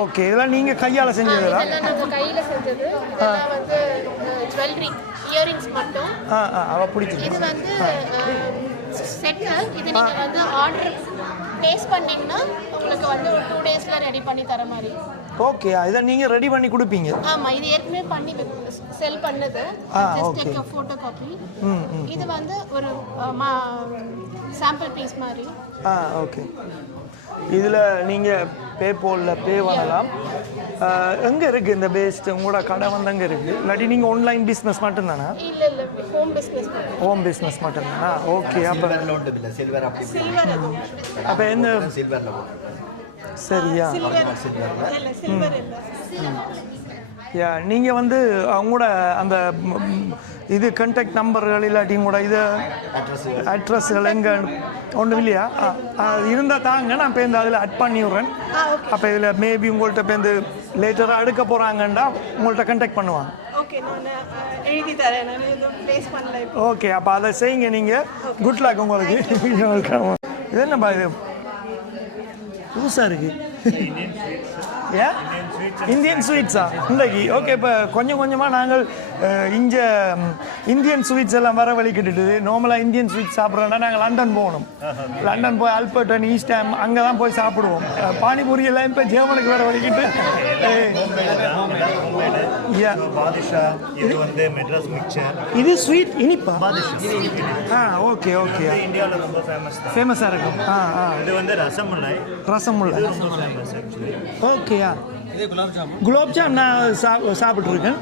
ஓகே. இதெல்லாம் நீங்கள் கையால் செஞ்சதுதா? கையில் செஞ்சது. வந்து ஜுவல்லரி இயரிங்ஸ் மட்டும். பிடிச்சிருக்கு. இது வந்து செட்டு. இது நீங்கள் வந்து ஆர்டர் பேஸ் பண்ணிங்கன்னா உங்களுக்கு வந்து ஒரு 2 டேஸில் ரெடி பண்ணி தர மாதிரி. ஓகே இதை நீங்கள் ரெடி பண்ணி கொடுப்பீங்க? ஆமாம், இது ஏற்கனவே பண்ணி செல் பண்ணது. ஓகே. Photo copy. இது வந்து ஒரு சாம்பிள் பீஸ் மாதிரி. ஓகே. இதில் நீங்கள் பேபாலில் பே பண்ணலாம். எங்கே இருக்குது இந்த பேஸ்ட்? உங்களோட கடை வந்து எங்கே இருக்குது? இல்லாட்டி நீங்கள் ஆன்லைன் பிஸ்னஸ் மட்டும்தானா? இல்லை இல்லை, ஹோம் பிஸ்னஸ். ஹோம் பிஸ்னஸ் மட்டும்தானா? ஓகே. அப்போ அப்போ என்ன சரியா? யா நீங்கள் வந்து அவங்களோட அந்த இது கான்டாக்ட் நம்பர்கள் இல்லாட்டி உங்களோட இது அட்ரஸ்கள் எங்கே ஒன்றும் இல்லையா? இருந்தால் தாங்க, நான் இப்போ இந்த அதில் அட் பண்ணி விட்றேன். அப்போ இதில் மேபி உங்கள்கிட்ட இப்போ இந்த லேட்டராக எடுக்க போகிறாங்கண்டா உங்கள்கிட்ட கான்டாக்ட் பண்ணுவாங்க. ஓகே, அப்போ அதை செய்யுங்க நீங்கள். குட் லக் உங்களுக்கு. இது என்னப்பா இது புதுசாக இருக்குது? ஏன் இந்தியன் ஸ்வீட்ஸா இன்றைக்கி? ஓகே. இப்போ கொஞ்சம் கொஞ்சமாக நாங்கள் இங்கே இந்தியன் ஸ்வீட்ஸ் எல்லாம் வர வலிக்கிட்டுது. நார்மலாக இந்தியன் ஸ்வீட்ஸ் சாப்பிட்றோன்னா நாங்கள் லண்டன் போகணும். லண்டன் போய் ஆல்பர்டன், ஈஸ்ட் ஹாம் அங்கே தான் போய் சாப்பிடுவோம். பானிபூரி எல்லாம் இப்போ ஜெர்மனுக்கு வர வலிக்கிட்டு. இது வந்து மெட்ராஸ் மிக்சர். இது ஸ்வீட் இனிப்பா? Okay okay. இந்தியாவில் ரொம்ப ஃபேமஸாக இருக்கும். இது வந்து ரசமலாய். ரசமலாய் ஓகேயா? குலாப் ஜாம் நான் சாப்பிட்ருக்கேன்.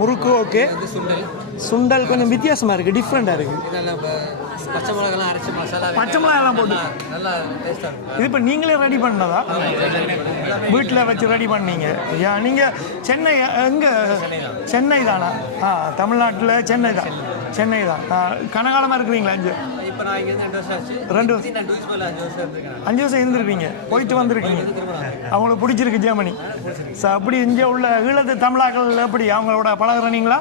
முறுக்கு ஓகே. சுண்டல் கொஞ்சம் வித்தியாசமாக இருக்குது, டிஃப்ரெண்ட்டாக இருக்குது. பச்சை மிளகாலாம் போட்டு இது இப்போ நீங்களே ரெடி பண்ணதா? வீட்டில் வச்சு ரெடி பண்ணீங்க? நீங்கள் சென்னை எங்கே? சென்னை தானா? தமிழ்நாட்டில் சென்னை தான். சென்னை தான். கனகாலமாக இருக்கிறீங்களா? இங்கே 5 வருஷம் இருந்திருப்பீங்க. போயிட்டு வந்திருக்கீங்க. அவங்களுக்கு பிடிச்சிருக்கு ஜெர்மனி. அப்படி இங்கே உள்ள ஈழத்து தமிழாக்கள் எப்படி அவங்களோட பழகுறீங்களா?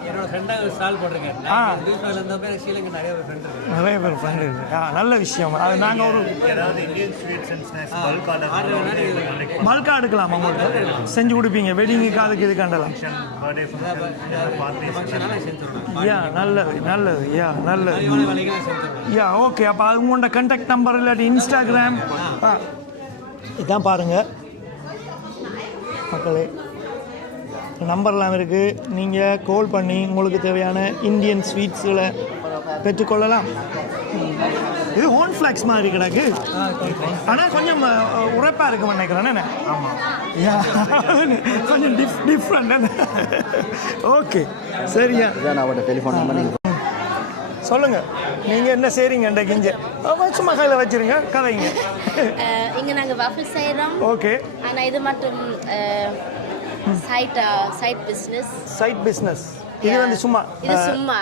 நிறைய பேர் ஃப்ரெண்டு இருக்கு. நல்ல விஷயம். அது நாங்கள் ஒரு பல்கா எடுக்கலாம். அவங்கள்ட்ட செஞ்சு கொடுப்பீங்க. வெட்டிங்குக்கு அதுக்கு இது கண்டலாம். நல்லது நல்லது. நல்லது. ஓகே. அப்போ அது உங்களோட கான்டாக்ட் நம்பர் இல்லாட்டி இன்ஸ்டாகிராம் இதான் பாருங்கள் மக்களே, நம்பர்லாம் இருக்குது. நீங்கள் கால் பண்ணி உங்களுக்கு தேவையான இந்தியன் ஸ்வீட்ஸுகளை பெற்றுக்கொள்ளலாம். இது ஹோன் ஃப்ளாக்ஸ் மாதிரி கிடக்கு. ஆனால் கொஞ்சம் உரைப்பாக இருக்குன்னு நினைக்கிறேன். கொஞ்சம் டிஃப்ரெண்ட். ஓகே சரியா? டெலிஃபோன் நம்பர் சொல்லுங்க. நீங்க என்ன செய்றீங்க? இங்கே சும்மா கையில் வச்சிருங்க, கதைங்க. இங்கே நாங்கள் வாஃபிள் செய்கிறோம். ஓகே. ஆனால் இது மட்டும் சைட் பிஸ்னஸ். Side business. இது வந்து சும்மா சும்மா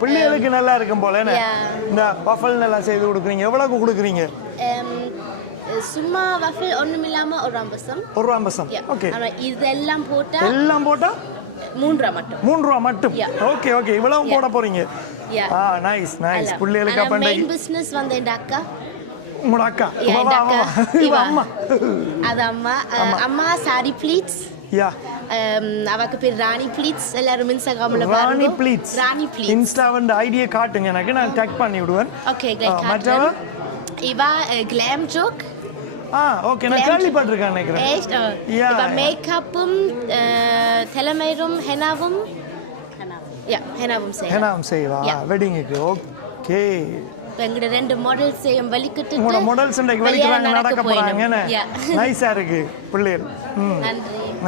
பிள்ளைகளுக்கு நல்லா இருக்கும் போல. இந்த வாஃபிள் நல்லா செய்து கொடுக்குறீங்க. எவ்வளோக்கு கொடுக்குறீங்க? சும்மா வாஃபிள் ஒன்றும் இல்லாமல் ஒரு அம்பசம். ஒரு அம்பசம். ஓகே. ஆனால் இதெல்லாம் போட்டால் 3 ரூபா மட்டும். 3 ரூபா மட்டும். Okay okay. இவ்வளவு போட போறீங்க? Nice nice. பிள்ளைகளுக்கு அப்ப மெயின் பிசினஸ் வந்து என் அக்கா. உங்களோட அக்கா? அம்மா. அது அம்மா சாரி ப்ளீட்ஸ். அவக்கு பேர் ராணி ப்ளீட்ஸ். எல்லாரும் இன்ஸ்டாகிராம்ல பாருங்க. ராணி ப்ளீட்ஸ். இன்ஸ்டாவண்ட் ஐடியை காட்டுங்க எனக்கு, நான் டேக் பண்ணி விடுவேன். ஓகே மற்றவ இவா கிளாம் ஜோக். ஓகே. நான் கேள்விப்பட்டிருக்கேன் நினைக்கிறேன். இவா மேக்கப்பும் தலைமையும் ஹெனாவும் செய்வா வெட்டிங்குக்கு. ஓகே. எங்கட 2 மாடல்ஸ் செய்யும் வலிக்கிட்டு. உங்களோட மாடல்ஸ் இன்றைக்கு வலிக்கிறாங்க, நடக்க போறாங்க. நைஸா இருக்கு பிள்ளைகள்.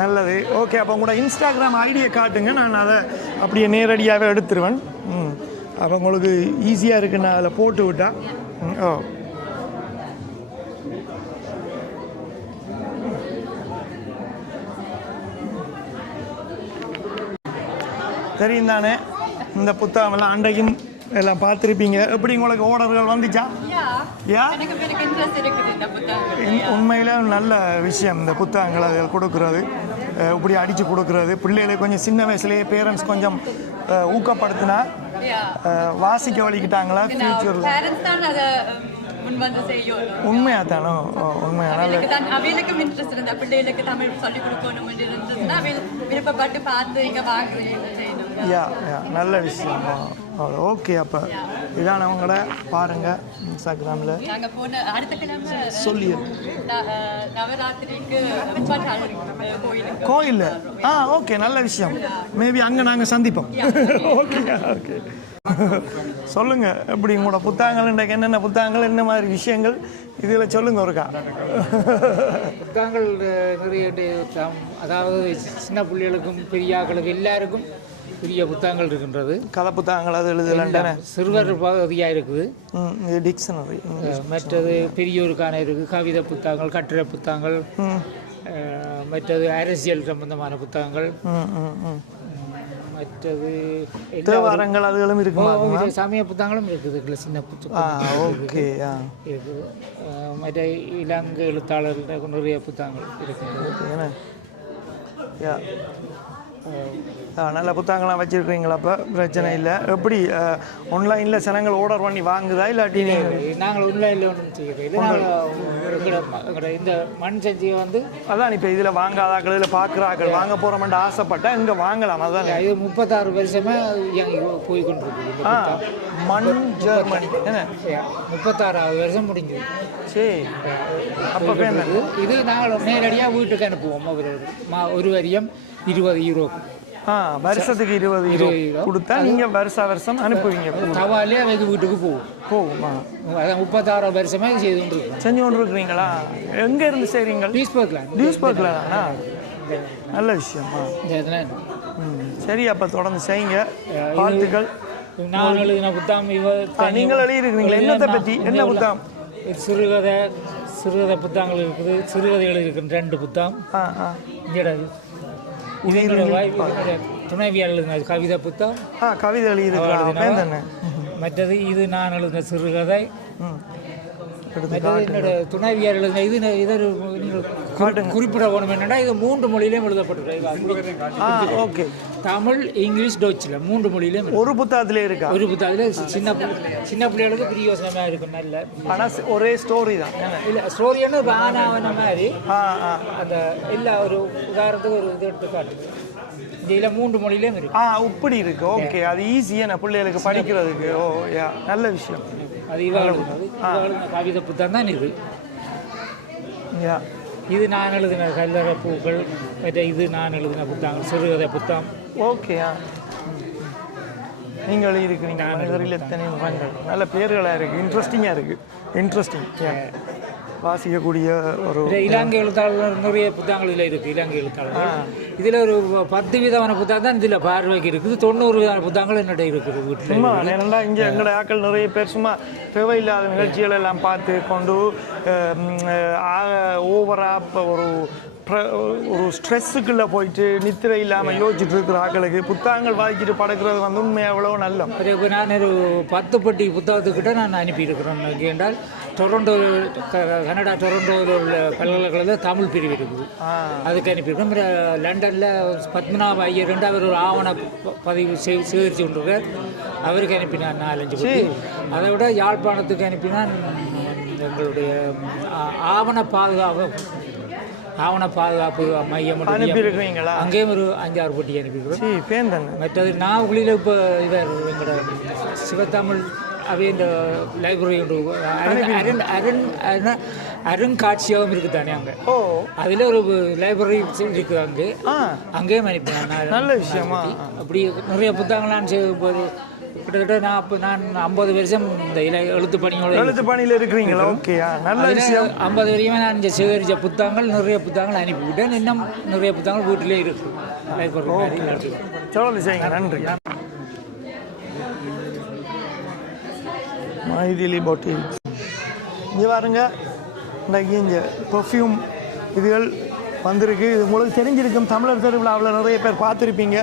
நல்லது. ஓகே. அப்போ உங்களோட இன்ஸ்டாகிராம் ஐடியை காட்டுங்க, நான் அதை அப்படியே நேரடியாகவே எடுத்துருவேன். அப்போ உங்களுக்கு ஈஸியாக இருக்கு, நான் அதில் போட்டு விட்டா. தெரியும் தானே இந்த புத்தகமெல்லாம் அன்றைக்கும் எல்லாம் பார்த்துருப்பீங்க. எப்படி உங்களுக்கு ஆர்டர்கள் வந்துச்சா? உண்மையில் நல்ல விஷயம் இந்த புத்தகங்களை அதில் கொடுக்குறது, இப்படி அடித்து கொடுக்குறது. பிள்ளைகளை கொஞ்சம் சின்ன வயசுலேயே பேரண்ட்ஸ் கொஞ்சம் ஊக்கப்படுத்தினா வாசிக்க வலிக்கிட்டாங்களா ஃபியூச்சரில்? உண்மையா தானோ? உண்மையான அவளுக்கும் இன்ட்ரெஸ்ட் இருந்தா பிள்ளைகளுக்கு தமிழ் சொல்லிக் கொடுக்கணும் விருப்பப்பட்டு பார்த்து இங்கே வாங்குறேன். யா நல்ல விஷயம். ஓகே, அப்போ இதான் அவங்கள பாருங்கள் இன்ஸ்டாகிராமில் நாங்கள் போன அடுத்த கிழமை சொல்லி நவராத்திரிக்கு கோயில். ஓகே, நல்ல விஷயம். மேபி அங்கே நாங்கள் சந்திப்போம். ஓகே ஓகே, சொல்லுங்கள் எப்படி உங்களோட புத்தகங்கள் இன்றைக்கு என்னென்ன புத்தகங்கள், என்ன மாதிரி விஷயங்கள் இதில் சொல்லுங்க ஒருக்கா. புத்தகங்கள் நிறைய அதாவது சின்ன பிள்ளைகளுக்கும் பெரியாக்களுக்கும் எல்லாருக்கும் பெரிய புத்தகங்கள் இருக்கின்றது. கதை புத்தகங்கள் அது எழுதலண்டன சிறுவர் பகுதியாக இருக்குது. டிக்ஷனரி. மற்றது பெரியோருக்கான இருக்குது. கவிதை புத்தகங்கள், கட்டுரை புத்தகங்கள், மற்றது அரசியல் சம்பந்தமான புத்தகங்கள், மற்றது தேவாரங்கள் அதுகளும் இருக்குமா? சமய புத்தகங்களும் இருக்குது. சின்ன புத்தகம் ஓகே இருக்குது. மற்ற இலங்கை எழுத்தாளர்கள் நிறைய புத்தகங்கள் இருக்குது. நல்ல புத்தகங்கள்லாம் வச்சுருக்கீங்களா? அப்போ பிரச்சனை இல்லை. எப்படி ஆன்லைனில் ஜனங்கள் ஆர்டர் பண்ணி வாங்குதா இல்லாட்டி நாங்கள் ஆன்லைனில் ஒன்றும் செய்யறது. இந்த மண் செஞ்சியை வந்து அதான் இப்போ இதில் வாங்காதாக்கள் இதில் பார்க்குறாக்கள் வாங்க போகிறோம்னு ஆசைப்பட்டால் இங்கே வாங்கலாம். அதான் இது 36 வருஷமாக போய் கொண்டிருக்கு. மண் ஜெர்மனி 36வது வருஷம் முடிஞ்சது. சரி, அப்போ இது நாங்கள் நேரடியாக வீட்டுக்கு அனுப்புவோம். ஒரு வரியம் 20 யூரோ. வருஷத்துக்கு 20 யூரோ கொடுத்தா நீங்கள் வருஷம் அனுப்புவீங்க. தவாலே அவங்க வீட்டுக்கு போகுமா? அதான் 36 வருஷமாக செஞ்சு கொண்டு இருக்கிறீங்களா? எங்கே இருந்து செய்கிறீங்க? டியூஸ்பர்க்ல தானா? நல்ல விஷயமா. சரி, அப்போ தொடர்ந்து செய்யுங்க. வாழ்த்துக்கள். நான் எழுதின புத்தகம் நீங்கள் எழுதியிருக்கிறீங்களா? என்னத்தை பற்றி? என்ன புத்தகம்? சிறுகதை புத்தகங்கள் இருக்குது. சிறுகதைகள் இருக்குது 2 புத்தகம். துணைவியார் எழுதின கவிதை புத்தகம். கவிதை எழுதியிருக்கிறேன். மற்றது இது நான் எழுதின சிறுகதை. என்னோட துணைவியார் எழுதின இது இதை குறிப்பிட வேணும் என்னன்னா, இது 3 மொழியிலையும் எழுதப்பட்டிருக்கு. ஓகே, தமிழ், இங்கிலீஷ், டச்சுல 3 மொழியிலையும். ஒரு புத்தகத்திலே இருக்கா? ஒரு புத்தகத்தில் சின்ன பிள்ளைகளுக்கு பிரியோசனமாக இருக்கும். நல்ல ஆனால் ஒரே ஸ்டோரி தான். இல்லை, ஸ்டோரின்னு ஒரு ஆனாவன மாதிரி அந்த எல்லா ஒரு உதாரணத்துக்கு ஒரு இது எடுத்து காட்டுது. இதில் 3 மொழியிலையும் இருக்கு. இப்படி இருக்கு. ஓகே, அது ஈஸியான பிள்ளைகளுக்கு படிக்கிறதுக்கு. நல்ல விஷயம். அது இவாளும் கவிதை புத்தகம் தான் இது. இது நான் எழுதின கல்லறை பூக்கள். இது நான் எழுதின புத்தகங்கள் சிறுகதை புத்தகம். ஓகே, நீங்கள் எழுதியிருக்கிறீங்க. மனிதரில் எத்தனை முகங்கள். நல்ல பேர்களாக இருக்குது. இன்ட்ரெஸ்டிங்காக இருக்குது. இன்ட்ரெஸ்டிங் வாசிக்கக்கூடிய ஒரு இலங்கை எழுத்தாளர்கள் நிறைய புத்தகங்கள் இதில் இருக்குது. இலங்கை எழுத்தாளர்கள் இதில் ஒரு 10 விதமான புத்தகம் தான் இதில் பார்வைக்கு இருக்குது. 90 விதமான புத்தகங்கள் என்னிட இருக்குது வீட்டில். சும்மா ஏன்னா இங்கே எங்களோட ஆக்கள் நிறைய பேர் சும்மா தேவையில்லாத நிகழ்ச்சிகள் எல்லாம் பார்த்து கொண்டு ஓவராக ஒரு ஸ்ட்ரெஸ்ஸுக்குள்ளே போயிட்டு நித்திரை இல்லாமல் யோசிச்சுட்டு இருக்கிற ஆக்களுக்கு புத்தகங்கள் வாசிச்சுட்டு படுக்கிறது வந்து உண்மையாக எவ்வளோ நல்ல. நான் ஒரு 10 பெட்டி புத்தகத்துக்கிட்ட நான் அனுப்பியிருக்கிறேன். என்றால் டொரண்டோ, கனடா டொரண்டோவில் உள்ள பல்கலைக்கழகத்தில் தமிழ் பிரிவு இருக்குது. அதுக்கு அனுப்பியிருக்கோம். லண்டனில் பத்மநாப ஐயர் அவர் ஒரு ஆவண பதிவு சேகரித்து கொண்டிருக்கார். அவருக்கு அனுப்பினான் 4-5 பெட்டி. அதை விட யாழ்ப்பாணத்துக்கு அனுப்பினான் எங்களுடைய ஆவண பாதுகாப்பு மையம் அனுப்பியிருக்கீங்களா? அங்கேயும் ஒரு 5-6 பெட்டி அனுப்பியிருக்கிறோம். மற்றது நாகுலியில் இப்போ இவர் எங்களோட சிவத்தமிழ் அவைய லைப்ரரி அருங்காட்சியகம் இருக்குது தானே அங்கே. அதில் ஒரு லைப்ரரி இருக்குது. அங்கேயும் அனுப்பினேன். நல்ல விஷயமா. அப்படி நிறைய புத்தகங்கள்லாம் கிட்டத்தட்ட நான் 50 வருஷம் இந்த எழுத்து பணியில் இருக்கிறீங்களா? ஓகே, நல்ல விஷயம். 50 வரையும் நான் இங்கே சேகரித்த புத்தகங்கள் நிறைய புத்தகங்கள் அனுப்பிவிட்டேன். இன்னும் நிறைய புத்தகங்கள் வீட்டிலே இருக்கு. தொடர்ந்து செய்யுங்க. நன்றி. மைதிலி பொட்டிக் இங்கே பாருங்க. இன்றைக்கு இங்கே பெர்ஃப்யூம் இதுகள் வந்திருக்கு. இது உங்களுக்கு தெரிஞ்சிருக்கும். தமிழர் திருவிழாவில் நிறைய பேர் பார்த்துருப்பீங்க.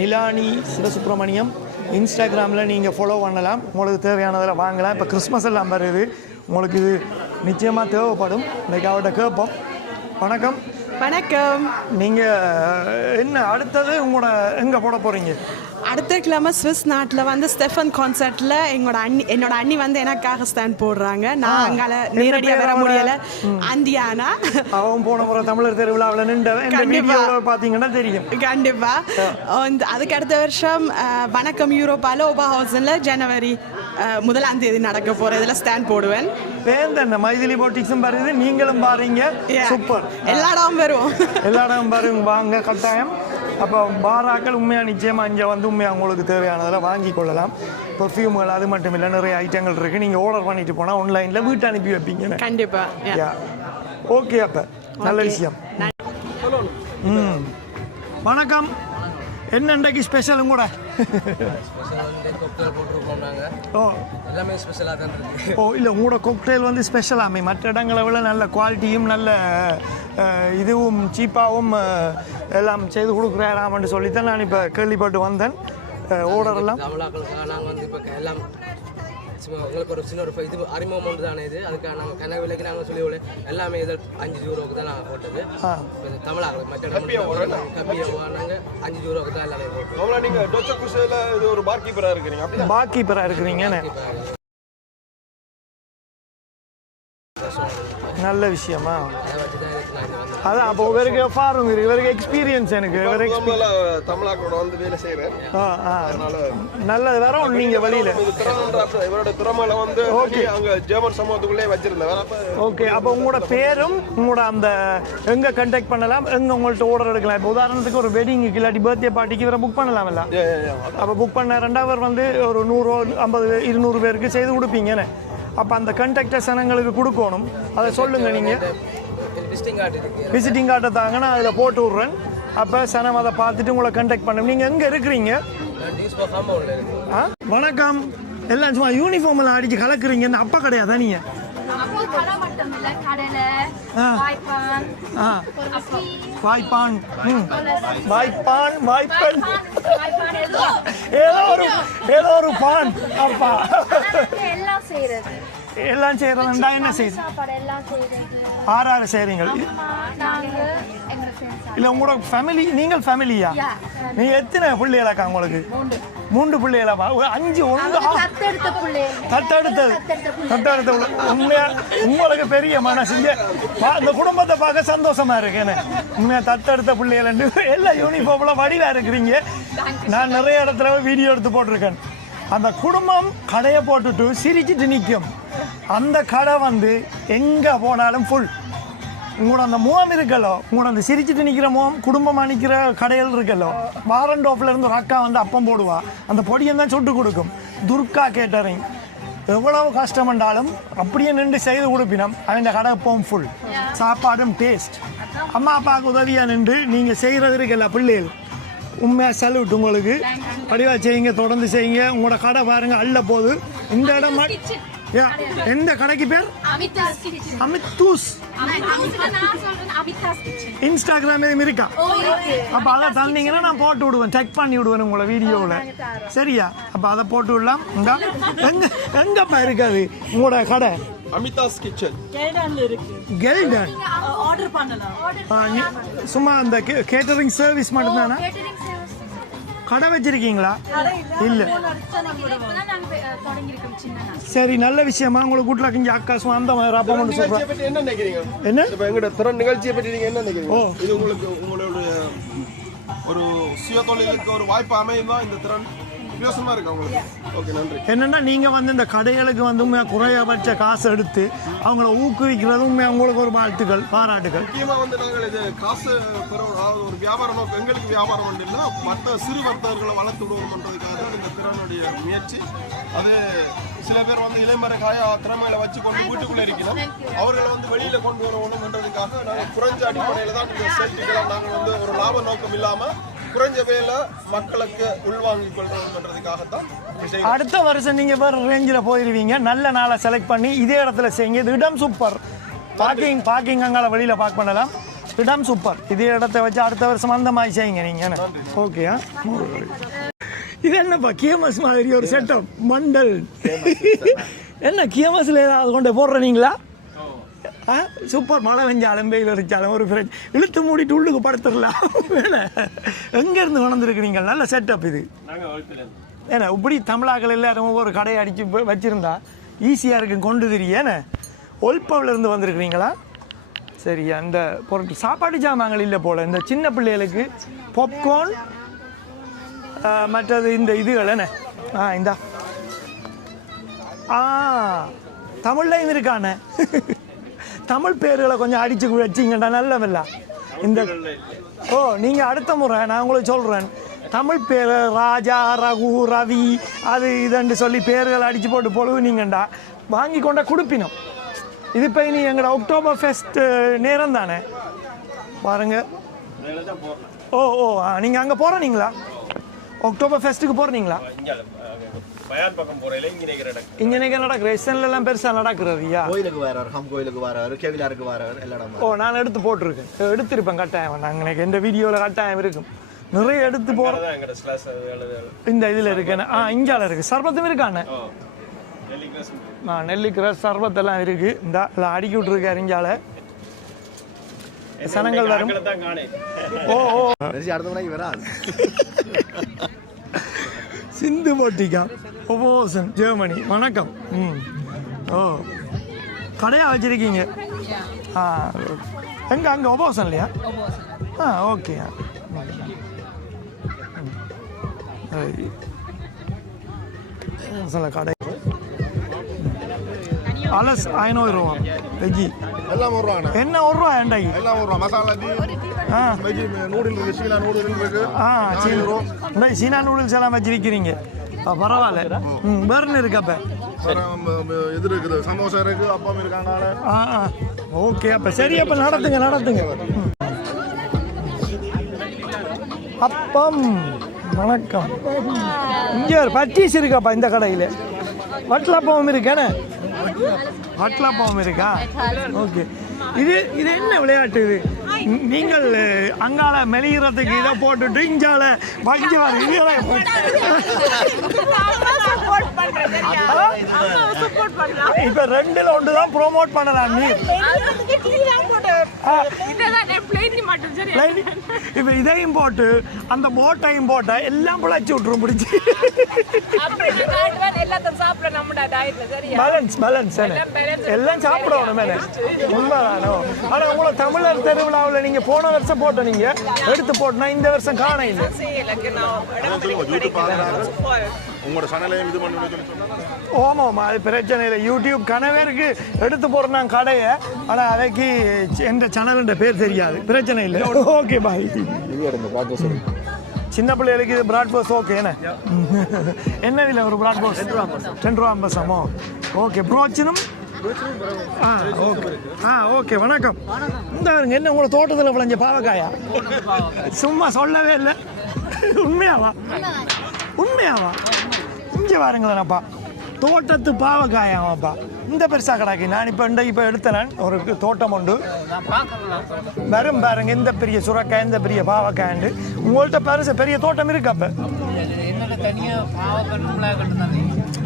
நிலானி சிவசுப்ரமணியம் இன்ஸ்டாகிராமில் நீங்கள் ஃபாலோ பண்ணலாம். உங்களுக்கு தேவையானதில் வாங்கலாம். இப்போ கிறிஸ்மஸ் எல்லாம் வருது. உங்களுக்கு இது நிச்சயமாக தேவைப்படும். இன்றைக்கி அவர்கிட்ட கேட்போம். வணக்கம். வணக்கம். நீங்கள் என்ன அடுத்தது உங்களோட எங்கே போட போகிறீங்க? அடுத்த கிழமை ஸ்விஸ் நாட்டில் வந்து ஸ்டெஃபன் கான்சர்ட்டில் என்னோட அண்ணி வந்து எனக்காக ஸ்டாண்ட் போடுறாங்க. நான் அங்கால நேரடியாக வர முடியலை. அந்தியானா அவன் போன முறை தமிழர் திருவிழாவில் பார்த்தீங்கன்னா தெரியும். கண்டிப்பாக. அதுக்கு அடுத்த வருஷம் வணக்கம் யூரோப்பாவில் ஓபர்ஹாசனில் ஜனவரி 1ஆம் தேதி நடக்க போகிற இதில் ஸ்டாண்ட் போடுவேன். வேந்த மைதிலி போட்டிக்ஸும் வருது, நீங்களும் பாருங்க. சூப்பர். எல்லா இடமும் வரும், எல்லா இடமும் பாருங்க, வாங்க கட்டாயம். அப்போ பாராக்கள் உண்மையாக நிச்சயமாக இங்கே வந்து உண்மையாக உங்களுக்கு தேவையானதெல்லாம் வாங்கி கொள்ளலாம். பர்ஃப்யூம்கள் அது மட்டும் இல்லை, நிறைய ஐட்டங்கள் இருக்குது. நீங்கள் ஆர்டர் பண்ணிட்டு போனால் ஆன்லைனில் வீட்டு அனுப்பி வைப்பீங்க. கண்டிப்பாக. ஓகே, அப்போ நல்ல விஷயம். வணக்கம். என்ன இன்றைக்கு ஸ்பெஷலும் கூட? இல்லை, உங்களோட கொக்டெயில் வந்து ஸ்பெஷலாமே மற்ற இடங்களை விட நல்ல குவாலிட்டியும் நல்ல இதுவும் சீப்பாகவும் எல்லாம் செய்து கொடுக்குறாராமன்னு சொல்லித்தான் நான் இப்போ கேள்விப்பட்டு வந்தேன். ஓர்டரெல்லாம் நாங்கள் வந்து இப்போ எல்லாம் உங்களுக்கு ஒரு சின்ன ஒரு இது அறிமுகம் ஒன்று தானே இது. அதுக்காக நாங்கள் கன விலைக்கு நாங்கள் சொல்லி எல்லாமே இதில் 5 யூரோவுக்கு தான் நாங்கள் போட்டது. தமிழாக மற்ற கம்மியாக நாங்கள் 5 யூரோவுக்கு தான் எல்லாமே போட்டோம். நீங்கள் டோச்சா குஷேல இது ஒரு பார் கீப்பராக இருக்கிறீங்க. பார் கீப்பராக இருக்கிறீங்க, நல்ல விஷயமா? அதான் அப்போ இவருக்கு ஃபார்ம் இருக்கு, இவருக்கு எக்ஸ்பீரியன்ஸ். எனக்கு தமிழாக்களோட வந்து வேலை செய்கிறேன். நல்லது. வேற ஒன்று நீங்கள் வழியில் இவரோட திறமையில வந்து ஓகே அங்கே ஜெர்மன் சமூகத்துக்குள்ளே வச்சிருந்தேன். ஓகே, அப்போ உங்களோட பேரும் உங்களோட அந்த எங்கே கான்டாக்ட் பண்ணலாம், எங்கே உங்கள்கிட்ட ஆர்டர் எடுக்கலாம்? இப்போ உதாரணத்துக்கு ஒரு வெட்டிங்கு இல்லாட்டி பர்த்டே பார்ட்டிக்கு இவரை புக் பண்ணலாம்ல? அப்போ புக் பண்ண 2 வந்து ஒரு 100, 50, 200 பேருக்கு செய்து கொடுப்பீங்கன்னு. அப்போ அந்த கண்டக்டர் சனங்களுக்கு கொடுக்கணும். அதை சொல்லுங்கள். நீங்கள் விசிட்டிங் கார்டை தாங்க, நான் அதில் போட்டு விட்றேன். அப்போ சனம் அதை பார்த்துட்டு உங்களை கண்டக்ட் பண்ணணும். நீங்கள் எங்கே இருக்கிறீங்க? வணக்கம். எல்லாம் சும்மா யூனிஃபார்மில் அடித்து கலக்குறீங்கன்னு அப்பா கிடையாதா நீங்கள்? வாய்ப்பான் வாய்ப்பன் ஏதோ ஒரு பான். அப்பா எல்லாம் செய்யறதுண்டா? என்ன செய்யுது? 6 செய்றீங்க. இல்லை, உங்களோட ஃபேமிலி, நீங்கள் ஃபேமிலியா? நீங்க எத்தனை பிள்ளைகளாக்கா உங்களுக்கு? 3 பிள்ளைகளா? 5 1 தத்தெடுத்தது. உண்மையா உங்களுக்கு பெரிய மனசு. இந்த குடும்பத்தை பார்க்க சந்தோஷமா இருக்கு. உண்மையா தத்தெடுத்த பிள்ளைகள் எல்லாம் யூனிஃபார்ம்ல வடிவா இருக்கிறீங்க. நான் நிறைய இடத்துல வீடியோ எடுத்து போட்டிருக்கேன். அந்த குடும்பம் கடையை போட்டுட்டு சிரிச்சுட்டு நிற்கும். அந்த கடை வந்து எங்கே போனாலும் ஃபுல். உங்களோட அந்த முகம் இருக்கல்லோ, உங்களோட அந்த சிரிச்சுட்டு நிற்கிற முகம், குடும்பமாக நிற்கிற கடைகள் இருக்கல்லோ. வாரண்டோப்லேருந்து ஒரு அக்கா வந்து அப்பம் போடுவா, அந்த பொடியை தான் சுட்டு கொடுக்கும். துர்கா கேட்டரிங். எவ்வளவு கஷ்டம்ன்றாலும் அப்படியே நின்று செய்து கொடுப்பினோம். அந்த கடை எப்பவும் ஃபுல். சாப்பாடும் டேஸ்ட். அம்மா அப்பாவுக்கு உதவியாக நின்று நீங்கள் செய்கிறது இருக்கல பிள்ளைகள். உண்மையாக சல்யூட் உங்களுக்கு. படிவா செய்யுங்க, தொடர்ந்து செய்யுங்க. உங்களோட கடை பாருங்க அள்ள போகுது. இந்த இடம் எந்த கடைக்கு பேர்? அமித்தூஸ். இன்ஸ்டாகிராம் எதுவும் இருக்கா? அப்போ அதை தந்தீங்கன்னா நான் போட்டு விடுவேன், செக் பண்ணி விடுவேன் உங்களை வீடியோவில். சரியா? அப்போ அதை போட்டு விடலாம். எங்கப்பா இருக்காது உங்களோட கடை? அமிதாஸ் கிச்சன் கெல்டன். சும்மா அந்த கேட்டரிங் சர்வீஸ் மட்டும்தானா? கடை வச்சிருக்கீங்களா? இல்லை. சரி, நல்ல விஷயமா. உங்களுக்கு கூட்டில் இங்கே அக்காசும் அந்த மாதிரி அப்பா மட்டும் சொல்கிறேன். என்ன நினைக்கிறீங்க? என்ன இப்போ எங்களோட திறன் நிகழ்ச்சியை பற்றி நீங்கள் என்ன நினைக்கிறீங்க? இது உங்களுக்கு உங்களுடைய ஒரு சுய தொழிலுக்கு ஒரு வாய்ப்பு அமையுமா? இந்த திறன் வித்தியாசமாக இருக்கு அவங்களுக்கு. ஓகே, நன்றி. என்னென்னா நீங்கள் வந்து இந்த கடைகளுக்கு வந்து குறையபட்ச காசு எடுத்து அவங்கள ஊக்குவிக்கிறதும் உங்களுக்கு ஒரு வாழ்த்துக்கள், பாராட்டுகள். முக்கியமாக வந்து நாங்கள் இது காசு அதாவது ஒரு வியாபாரம், எங்களுக்கு வியாபாரம் ஒன்று இல்லை, மற்ற சிறு வர்த்தகர்களை வளர்த்து விடுவோம்ன்றதுக்காக தான் இந்த திறனுடைய முயற்சி. அது சில பேர் வந்து இளைமறை திறமையில வச்சு கொண்டு வீட்டுக்குள்ளே இருக்கணும். அவர்களை வந்து வெளியில் கொண்டு வரணும்ன்றதுக்காக நாங்கள் குறைஞ்ச அடிப்படையில் தான் இந்த செல்ட்டுகளை நாங்கள் வந்து ஒரு லாப நோக்கம் இல்லாமல் குறைஞ்ச வேலை மக்களுக்கு உள்வாங்கிக் கொள்றதுக்காகத்தான். அடுத்த வருஷம் நீங்க வேற ரேஞ்சில் போயிருவீங்க. நல்ல நாளை செலக்ட் பண்ணி இதே இடத்துல செய்யுங்க. இது இடம் சூப்பர். பார்க்கிங் அங்கால வெளியில பார்க் பண்ணலாம். இடம் சூப்பர். இதே இடத்த வச்சு அடுத்த வருஷம் அந்த மாதிரி செய்யுங்க நீங்க. ஓகே. இது என்னப்பா கியமஸ் மாதிரி ஒரு செட்டப் மண்டல்? என்ன கியமஸ்ல ஏதாவது கொண்டு போடுறீங்களா? சூப்பர் மழை வெஞ்சாலும் வெயில் அடித்தாலும் ஒரு ஃப்ரெண்ட் இழுத்து மூடிட்டு உள்ளுக்கு படுத்துடலாம் வேலை எங்கேருந்து வளர்ந்துருக்குறீங்க நல்ல செட்டப் இது ஏன்னா இப்படி தமிழாக்கள் எல்லாரும் ஒவ்வொரு கடையை அடித்து வச்சுருந்தா ஈஸியாக இருக்கு கொண்டு தெரியேண்ணே ஒல்பாவிலேருந்து வந்திருக்கிறீங்களா சரி அந்த பொருட்கள் சாப்பாடு ஜாமான்கள் இல்லை போல் இந்த சின்ன பிள்ளைகளுக்கு பாப்கார்ன் மற்றது இந்த இதுகள் என்ன இந்தா தமிழ்லையும் இருக்கானே தமிழ் பேர்களை கொஞ்சம் அடிச்சு வச்சிங்கடா நல்லவில்ல இந்த நீங்கள் அடுத்த முறை நான் உங்களுக்கு சொல்கிறேன் தமிழ் பேர் ராஜா ரகு ரவி அது இதுன்னு சொல்லி பேர்கள் அடித்து போட்டு பொழுவுனீங்கண்டா வாங்கி கொண்டா கொடுப்பினோம் இது இப்போ இனி எங்களோட அக்டோபர் ஃபெஸ்ட் நேரம் தானே பாருங்க நீங்கள் அங்கே போகிறீங்களா அக்டோபர் ஃபெஸ்ட்டுக்கு போகிறீங்களா இங்கே நடக்குற எல்லாம் பெருசாக நடக்குறதுயா கோயிலுக்கு வராரு ஹம் கோயிலுக்கு வராரு கேவிலாருக்கு வராரு எல்லாம் நான் எடுத்து போட்டிருக்கேன் எடுத்திருப்பேன் கட்டாயம் நாங்கள் எந்த வீடியோவில் கட்டாயம் இருக்கும் நிறைய எடுத்து போகிறேன் இந்த இதில் இருக்கேன் இங்கால இருக்குது சர்பத்தும் இருக்காண்ணே நெல்லிக்கிரஸ் சர்பத்தெல்லாம் இருக்குது இந்த அடுக்கி விட்டுருக்காரு இங்கால சனங்கள் வரும் அடுத்த மணிக்கு வராது சிந்து போட்டிக்கா ஒபோசன் ஜெர்மனி வணக்கம் கடையாக வச்சுருக்கீங்க எங்கே அங்கே ஒபோசன் இல்லையா ஓகே சில கடை அலஸ் 500 ரூபா வெஜ்ஜி எல்லாம் 1 ரூபா என்ன 1 ரூபா ஏண்டாகி எல்லாம் 1 ரூபா மசாலா டீ வெஜ்ஜி நூடுல் இருக்கு சீனா நூடுல் இருக்கு சீனா நூடுல்ஸ் எல்லாம் வச்சிருக்கிறீங்க பரவாயில்ல வேற என்ன இருக்கு அப்போ இது இருக்குது சமோசா இருக்கு அப்பம் இருக்காங்க ஓகே அப்போ சரி அப்போ நடத்துங்க அப்பம் வணக்கம் இங்கே ஒரு பச்சீஸ் இருக்காப்பா இந்த கடையில் வட்டலப்பம் இருக்கானே வட்டலப்பம் இருக்கா ஓகே இது என்ன விளையாட்டு இது நீங்கள் அங்கால மெலிகிறதுக்கு இதை போட்டுட்டு இங்கால வஞ்சி வர இப்ப 2ல் 1 தான் ப்ரோமோட் பண்ணலாம் நீ இப்ப இதையும் போட்டு அந்த போட்டையும் போட்டா எல்லாம் பிழைச்சி விட்டுரும் பிடிச்சி பேலன்ஸ் எல்லாம் சாப்பிடணும் மேலே உண்மைதானோ ஆனால் உங்களை தமிழர் திருவிழாவில் நீங்கள் போன வருஷம் போட்ட நீங்கள் எடுத்து போட்டனா இந்த வருஷம் காண இல்லை ஆமாம் அது பிரச்சனை இல்லை யூடியூப் கனவேருக்கு எடுத்து போடுறேன் கடையை ஆனால் அதைக்கு எந்த சேனலுன்ற பேர் தெரியாது பிரச்சனை இல்லை ஓகே பாய் சின்ன பிள்ளைகளுக்கு இது பிராட்பாஸ் ஓகே என்ன விலை ஒரு பிராட்பாஸ் 10 ரூபா 50 சமோ ஓகே ப்ரோச்சினும் ஓகே ஓகே வணக்கம் இந்த என்ன உங்களை தோட்டத்தில் விளைஞ்ச பாவக்காயா சும்மா சொல்லவே இல்லை உண்மையாவா இங்கே பாருங்களேன்ப்பா தோட்டத்து பாவக்காயாமாப்பா இந்த பெருசாக கிடக்கு நான் இப்போ எடுத்தேன் ஒரு தோட்டம் உண்டு வரும் பாருங்க இந்த பெரிய சுரக்காய் இந்த பெரிய பாவக்காண்டு உங்கள்கிட்ட பெரிய தோட்டம் இருக்கு அப்போ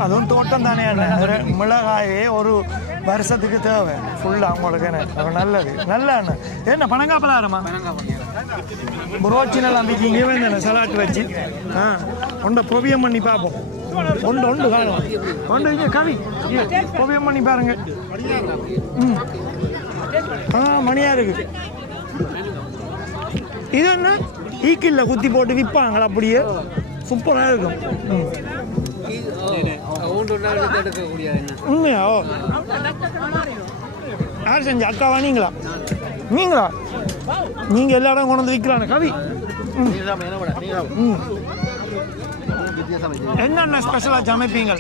அதுவும் தோட்டம் தானே மிளகாயே ஒரு வருஷத்துக்கு தேவை ஃபுல்லாக உங்களுக்கு என்ன நல்லது நல்ல எண்ணெய் என்ன பனங்காப்பலாரமா புரோச்சினெல்லாம் விற்கிங்க வேணும் சலாட்டு வச்சு ஒன்றை பொவியம் பண்ணி பார்ப்போம் ஒன்று காணும் ஒன்று இங்கே கவி பொவியம் பண்ணி பாருங்க மணியா இருக்கு இது என்ன ஈக்கில்ல குத்தி போட்டு விற்பாங்களா அப்படியே சூப்பராக இருக்கும் உண்மையா யார் செஞ்ச அக்காவா நீங்களா நீங்கள் எல்லா இடம் கொண்டு வந்து விற்கிறாங்க கவி என்னென்ன ஸ்பெஷலாக சமைப்பீங்க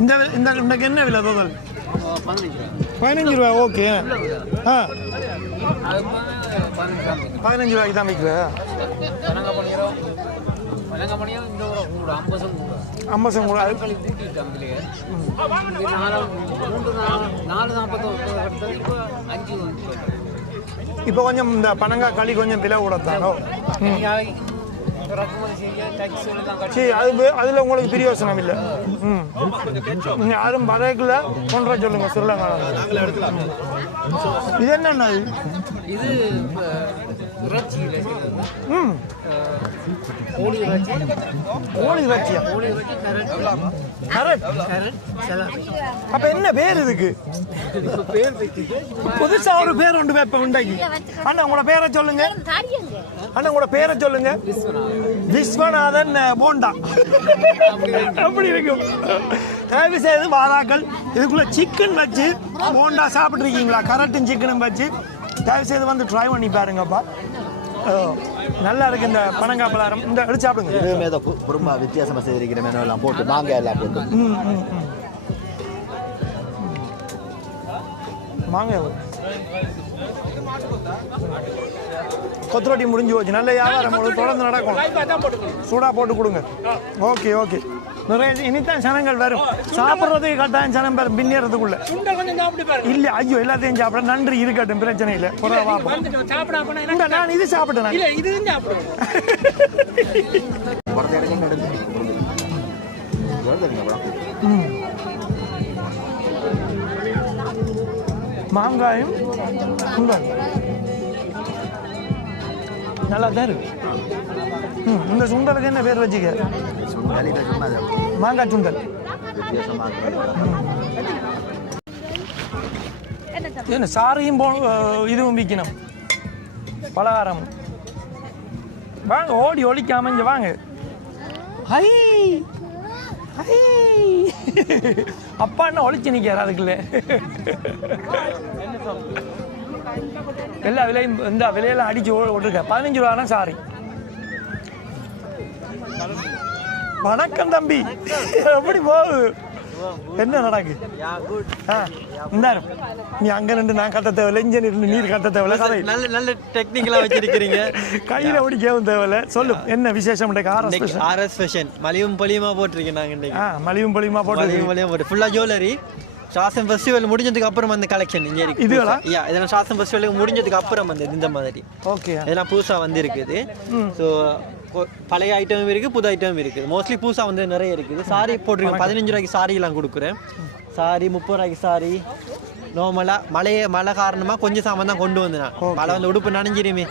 இந்த இன்றைக்கு என்ன விலை தோதல் 15 ரூபா ஓகே 15 ரூபாய்க்கு தான் விற்கிறேன் 50 கூட இப்போ கொஞ்சம் இந்த பனங்காய் களி கொஞ்சம் விலை கூடத்தானோ இறக்குமதி செய்ய டாக்ஸ் எல்லாம் கட்டி சரி அதில் உங்களுக்கு பிரியோசனம் இல்லை. நீங்கள் யாரும் வரைக்குள்ள கொண்டு சொல்லுங்க ஸ்ரீலங்கா. இது என்னென்ன இது இறைச்சி கோழி இறைச்சி இறைச்சியா? கோழி இறைச்சி கரெக்ட். அப்போ என்ன பேர் இதுக்கு? புதுசா ஒரு பேர் ஒன்று வைப்ப உண்டாக்கி. அண்ணா உங்களோட பேரை சொல்லுங்க. அண்ணா உங்களோட பேரை சொல்லுங்க. விஸ்வநாதன் போண்டா. அப்படி இருக்கும். தயவு செய்து வாராக்கள் இதுக்குள்ள சிக்கன் வச்சு போண்டா சாப்பிட்ருக்கீங்களா? கரெக்டும் சிக்கனும் வச்சு தயவு செய்து வந்து ட்ரை பண்ணி பாருங்கப்பா. நல்லா இருக்கு இந்த பனங்காய் பலகாரம். இந்த எடுத்து சாப்பிடுங்க. இதுவுமே ஏதோ ரொம்ப வித்தியாசமாக செய்திருக்கிற மெனு எல்லாம் போட்டு மாங்காய் எல்லாம் போட்டு மாங்காய் கொத்தரொட்டி முடிஞ்சு போச்சு. நல்ல வியாபாரம் தொடர்ந்து நடக்கும். சூடாக போட்டு கொடுங்க. Okay okay. நிறைய இனித்தான் ஜனங்கள் வரும். சாப்பிட்றதுக்கு கட்டாயம் ஜனம் வரும் பின்னேறதுக்குள்ள. இல்லை ஐயோ எல்லாத்தையும் சாப்பிட நன்றி இருக்கட்டும், பிரச்சனை இல்லை. நான் இது சாப்பிட்டேன். மாங்காயும் நல்லா தான் இருக்கு. இந்த சுண்டலுக்கு என்ன பேர் வச்சுக்க? மாங்காய் சுண்டல். என்ன சாரியும் இதுவும் விற்கணும், பலகாரம். வாங்க ஓடி ஒழிக்காம இங்க வாங்க. ஹை ஹை அப்பா என்ன ஒழிச்சு நிற்கிறார் அதுக்குள்ள. எல்லா விலையும் இந்த விலையெல்லாம் அடிச்சு ஓட்டுருக்க. 15 ரூபா சாரி. வணக்கம் தம்பி, எப்படி போகுது? என்ன நடக்கு? இந்தாரு நீ அங்க நின்று நான் கட்ட தேவையில்லை, இங்க நின்று நீர் கட்ட தேவையில்லை. கதை நல்ல நல்ல டெக்னிக்கலா வச்சிருக்கிறீங்க. கையில ஓடிக்கவும் தேவையில்லை. சொல்லு என்ன விசேஷம்? ஆர்எஸ் ஃபேஷன் மலிவும் பொலியுமா போட்டிருக்கேன் நாங்க இன்னைக்கு. மலிவும் பொலியுமா போட்டு ஃபுல்லா ஜுவல்லரி. ஷாசம் ஃபெஸ்டிவல் முடிஞ்சதுக்கு அப்புறம் அந்த கலெக்ஷன் இங்கே இருக்கு. இதுகளா? இதெல்லாம் ஷாசம் ஃபெஸ்டிவலுக்கு முடிஞ்சதுக்கு அப்புறம் வந்து இந்த மாதிரி ஓகே இதெல்லாம் புதுசா வந்து இருக்குது. ஸோ பழைய ஐட்டமும் இருக்கு, புது ஐட்டமும் இருக்குது. மோஸ்ட்லி புதுசா வந்து நிறைய இருக்குது. சாரி போட்டிருக்கேன். 15 ரூபாய்க்கு சாரி எல்லாம் கொடுக்குறேன். சாரி 30 ரூபாய்க்கு சாரி. நார்மலா மழை காரணமா கொஞ்சம் சாமான் தான் கொண்டு வந்தேன். மழை வந்து உடுப்பு நனைஞ்சிருமே,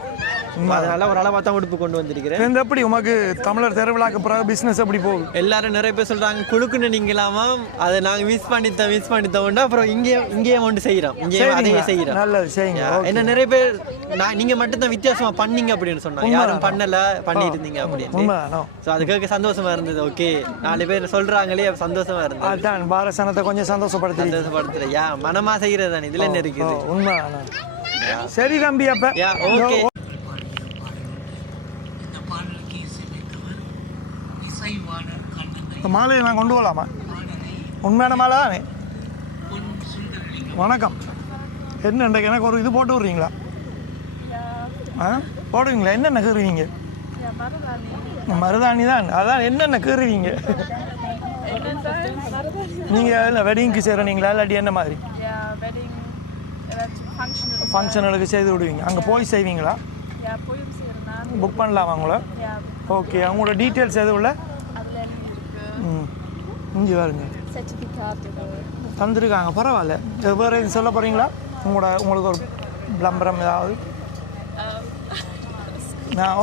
அதனால ஒரு அளவா தான் உடுப்பு கொண்டு வந்திருக்கிறேன். எப்படி உமக்கு தமிழர் திருவிழாக்கு பிறகு பிசினஸ் எப்படி போகுது? எல்லாரும் நிறைய பேர் சொல்றாங்க குழுக்குன்னு நீங்களாமா, அதை நாங்க மிஸ் பண்ணித்தோம். அப்புறம் இங்கேயே ஒன்று செய்யறோம், இங்கே அதையே செய்யறோம். நல்லது செய்யுங்க. என்ன நிறைய பேர் நீங்க மட்டும் தான் வித்தியாசமா பண்ணீங்க அப்படின்னு சொன்னாங்க. யாரும் பண்ணல, பண்ணிட்டு இருந்தீங்க அப்படின்னு. அதுக்காக சந்தோஷமா இருந்தது. ஓகே 4 பேர் சொல்றாங்களே, சந்தோஷமா இருந்தது. அதான் பாரசனத்தை கொஞ்சம் சந்தோஷப்படுத்துறேன். மனமா செய்யறது தானே, இதுல என்ன இருக்குது? உண்மை. சரி தம்பி, அப்ப ஓகே. மாலையை நான் கொண்டு போகலாமா? உண்மையான மாலை தானே? வணக்கம். என்ன இன்றைக்கு எனக்கு ஒரு இது போட்டு விட்றீங்களா? போடுவீங்களா? என்னென்ன கீறுவீங்க? மருதாணி தான். அதான் என்னென்ன கீறுவீங்க நீங்கள்? இல்லை வெட்டிங்க்கு செய்கிறீங்களா இல்லாட்டி என்ன மாதிரி ஃபங்க்ஷனுக்கு செய்து விடுவீங்க? அங்கே போய் செய்வீங்களா? புக் பண்ணலாமா உங்களை? ஓகே. அவங்களோட டீட்டெயில்ஸ் எதுவும் இல்லை? இங்கே வருங்க தந்துருக்காங்க. பரவாயில்ல. வேறு எதுவும் சொல்ல போகிறீங்களா? உங்களுக்கு ஒரு விளம்பரம் ஏதாவது?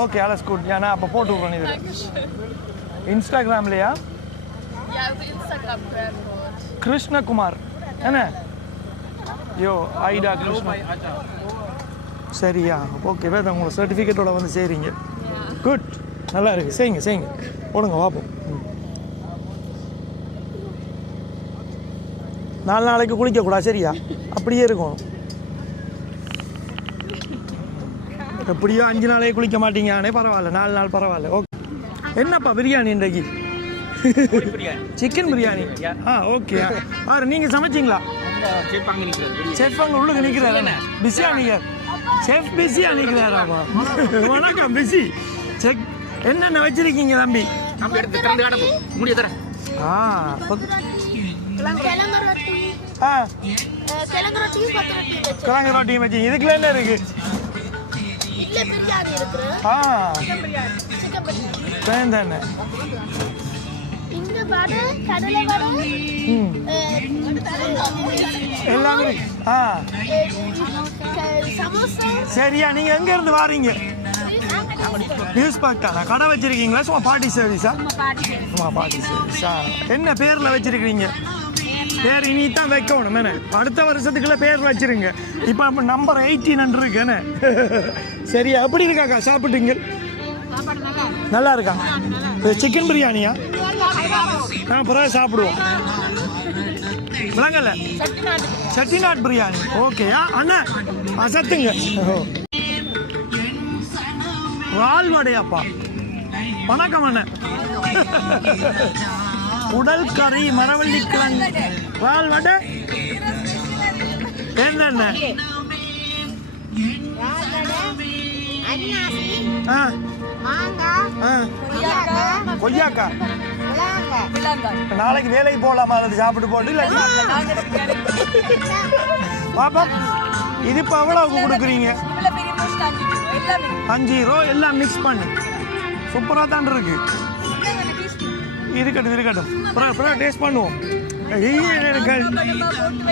ஓகே அலஸ் குட். ஏன்னா அப்போ போட்டு விட்றேன். இதில் இன்ஸ்டாகிராம்லையா? கிருஷ்ணகுமார் என்ன? யோ ஐடா கிருஷ்ணா. சரியா? ஓகே. வேறு உங்களோட சர்டிஃபிகேட்டோட வந்து செய்கிறீங்க. குட். நல்லா இருக்குது. செய்யுங்க போடுங்க பார்ப்போம். 4 நாளைக்கு குளிக்கக்கூடாது. சரியா? அப்படியே இருக்கும். எப்படியோ 5 நாளைக்கு குளிக்க மாட்டீங்கன்னே பரவாயில்ல. 4 நாள் பரவாயில்ல. ஓகே. என்னப்பா பிரியாணி இன்றைக்கு? சிக்கன் பிரியாணி. ஓகே. நீங்கள் சமைச்சிங்களா? செஃப் அங்கே உள்ளுக்கு நிற்கிறாரு. பிஸியாக நிற்கிறார். செஃப் பிஸியாக நிற்கிறாராப்பா. வணக்கம். பிஸி. செக் என்னென்ன வச்சிருக்கீங்க தம்பி? கிழங்கு ரொட்டியும் வச்சு. இதுக்குள்ள என்ன இருக்கு? பயந்தானே இந்த வடை கடலை வடை எல்லாமே சமோசா. சரியா நீங்கள் எங்கேருந்து வாரீங்க? நியூஸ் பார்க்கா கடை வச்சிருக்கீங்களா? சும்மா பார்ட்டி சர்வீஸா? சும்மா பார்ட்டி சர்வீஸா? என்ன பேரில் வச்சிருக்கீங்க? பேர் இனி தான் வைக்கணும் என்ன? அடுத்த வருஷத்துக்குள்ள பேர் வச்சிருங்க. இப்போ நம்ம நம்பர் 18 இருக்குன்னு. சரியா? எப்படி இருக்காக்கா சாப்பிட்டீங்க? நல்லா இருக்கா? சிக்கன் பிரியாணியா? பிறகு சாப்பிடுவோம். விளங்கல? செட்டிநாட் பிரியாணி. ஓகேயா அண்ணா? அசத்துங்க. ரால் வடையாப்பா. வணக்கம் அண்ணன். உடல் கறி மரவள்ளி கிழங்கு ரால் வடை என்னென்ன? கொய்யாக்கா நாளைக்கு வேலைக்கு போகலாமா? அது சாப்பிட்டு போட்டு இல்லை பாப்பா. இது இப்போ எவ்வளோவுக்கு கொடுக்குறீங்க? 5 ரூபா எல்லாம் மிக்ஸ் பண்ணி சூப்பராக தான் இருக்கு. இருக்கட்டும் அப்புறம் டேஸ்ட் பண்ணுவோம்.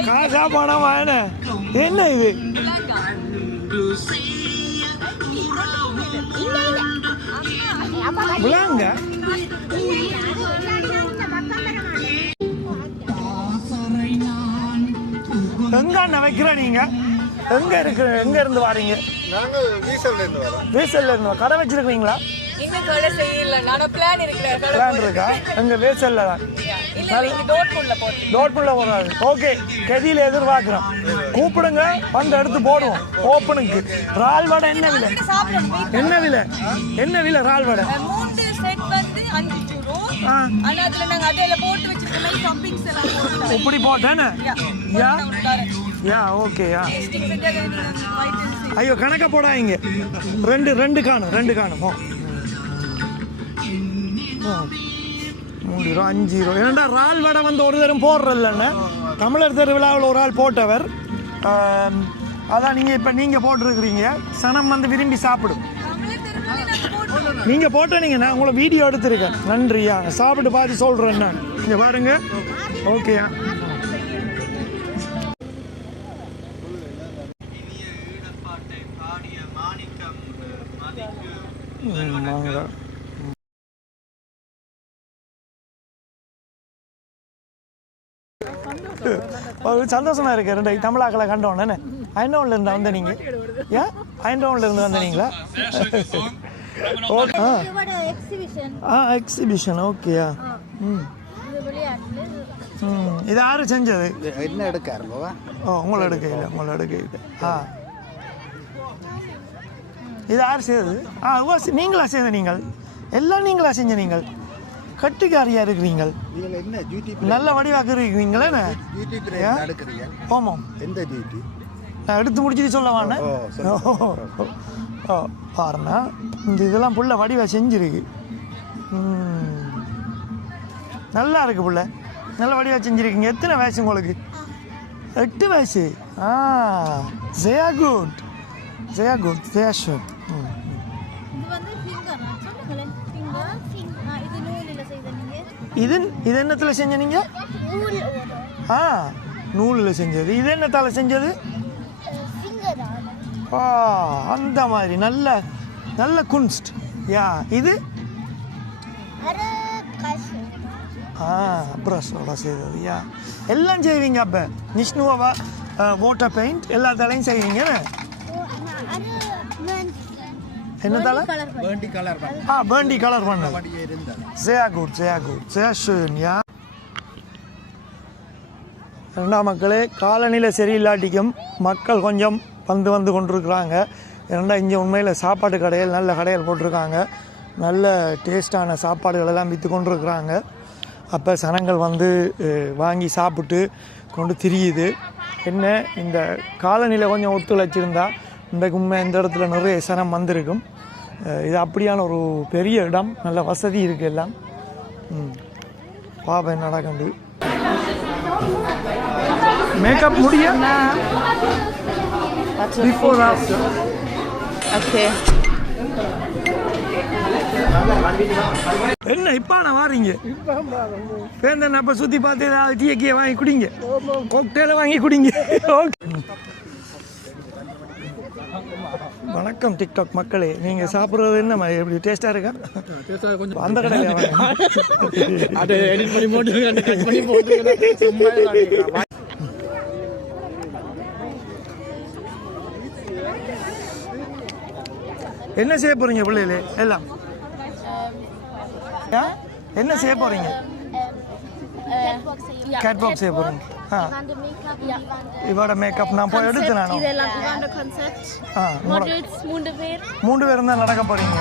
காசா பணம் வாங்க. என்ன இது? விளாங்க எங்க வைக்கிற நீங்க? எங்க இருந்து வாரீங்க? வீசல்ல இருந்து கடை வச்சிருக்கீங்களா? பிளான் இருக்கா? எங்க வேசல்ல தான் டோட்புல்ல போறாரு. ஓகே, கதியில எதிர்பார்க்கிறோம். கூப்பிடுங்க, வந்து எடுத்து போடுவோம். ஓப்பனுக்கு ரால் வடை என்ன விலை? என்ன விலை ரால் வடை? இப்படி போட்டேன்னு ஓகேயா? ஐயோ கணக்க போடாங்க. ரெண்டு காணும் 3 ரூபா 5 ரூபா. ஏன்னா ரால் வடை வந்து ஒரு தரம் போடுறதில்லண்ணே. தமிழர் திருவிழாவில் ஒரு ஆள் போட்டவர். அதான் நீங்கள் போட்டிருக்கிறீங்க. சனம் வந்து விரும்பி சாப்பிடும். நீங்கள் போட்டீங்க, நான் உங்களை வீடியோ எடுத்துருக்கேன். நன்றியா. சாப்பிட்டு பார்த்து சொல்கிறேன் நான். இங்கே பாருங்க. ஓகேயா? வாங்க. ஒரு சந்தோஷமா இருக்கு. 2 தமிழாக்களை கண்டோன்னு. ஐண்டவுன்ல இருந்து வந்த நீங்க? ஏன் ஐண்டவுன்ல இருந்து வந்தீங்களா? எக்ஸிபிஷன். ஓகேயா? இது யாரு செஞ்சது? என்ன எடுக்காரு? உங்களை எடுக்க இது யார் செய்தது? நீங்களா செய்த? நீங்கள் எல்லாம் நீங்களா செஞ்ச? நீங்கள் கட்டுக்காரியா இருக்கிறீங்க. நல்ல வடிவாக்க இருக்கிறீங்களே. ஆமாம். நான் எடுத்து முடிச்சுட்டு சொல்லவானே. பாருண்ணா, இந்த இதெல்லாம் புள்ள வடிவா செஞ்சிருக்கு. நல்லா இருக்கு புள்ள, நல்ல வடிவா செஞ்சிருக்கீங்க. எத்தனை வயசு உங்களுக்கு? 8 வயசு. ஜெயா குட். இது என்னத்துல செஞ்ச நீங்க? நூலில் செஞ்சது. இது என்னத்தால செஞ்சது? அந்த மாதிரி நல்ல குன்ஸ்ட். இது ப்ரஷோட செய்தது. எல்லாம் செய்வீங்க. அப்போ நிஷ்ணுவா வாட்டர் பெயிண்ட் எல்லாத்தாலையும் செய்வீங்க. என்னதால? பேண்டி கலர் பண்ண. sehr gut. ரெண்டாம் மக்களே, காலநிலை சரியில்லாட்டிக்கும் மக்கள் கொஞ்சம் வந்து கொண்டிருக்கிறாங்க. ஏன்னா இங்கே உண்மையில் சாப்பாட்டு கடைகள் நல்ல கடைகள் போட்டிருக்காங்க. நல்ல டேஸ்டான சாப்பாடுகள் எல்லாம் விற்று கொண்டிருக்கிறாங்க. அப்போ சனங்கள் வந்து வாங்கி சாப்பிட்டு கொண்டு திரியுது. என்ன இந்த காலநிலை கொஞ்சம் ஒத்துழைச்சிருந்தா இன்றைக்கு உண்மை இந்த இடத்துல நிறைய சனம் வந்திருக்கும். இது அப்படியான ஒரு பெரிய இடம், நல்ல வசதி இருக்குது எல்லாம். பாப்பா என்னடா கண்டு மேக்கப் முடிய பிஃபோர் ஆஃப்டர். ஓகே. என்ன இப்ப நான் வாரீங்க பேருந்த அப்ப சுத்தி பார்த்து டீ கீ வாங்கி குடிங்க கோக்டேல வாங்கி குடிங்க. வணக்கம் டிக்டாக் மக்களே, நீங்க சாப்பிட்றது என்ன எப்படி டேஸ்டா இருக்கா? அந்த கடையில என்ன செய்ய போறீங்க பிள்ளைகளே எல்லாம்? என்ன செய்ய போறீங்க? கேட் பாக்ஸ் செய்ய போறீங்க. இவட மேக்கப் நான் போய் எடுத்து நானோ. இதெல்லாம் இவண்ட கான்செப்ட். மாடல்ஸ் 3 பேர். 3 பேர் தான் நடக்க போறீங்க.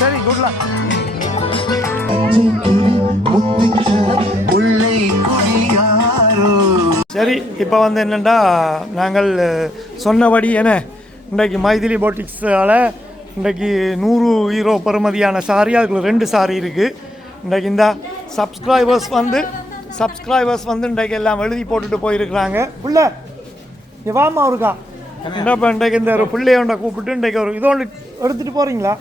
சரி, குட் லக். சரி, இப்போ வந்து என்னென்னா நாங்கள் சொன்னபடி என்ன இன்றைக்கு மைதிலி போட்டிக்ஸால் இன்றைக்கு 100 யூரோ பெறுமதியான சாரி, அதுக்குள்ள 2 சாரி இருக்குது. இன்றைக்கு இந்த சப்ஸ்கிரைபர்ஸ் வந்து இன்றைக்கு எல்லாம் எழுதி போட்டுட்டு போயிருக்கிறாங்க. பிள்ளை இங்கே வாமா இருக்கா என்னப்பா, இன்றைக்கு இந்த ஒரு பிள்ளையோண்ட கூப்பிட்டு இன்றைக்கு ஒரு இதோண்டு எடுத்துகிட்டு போகிறீங்களா?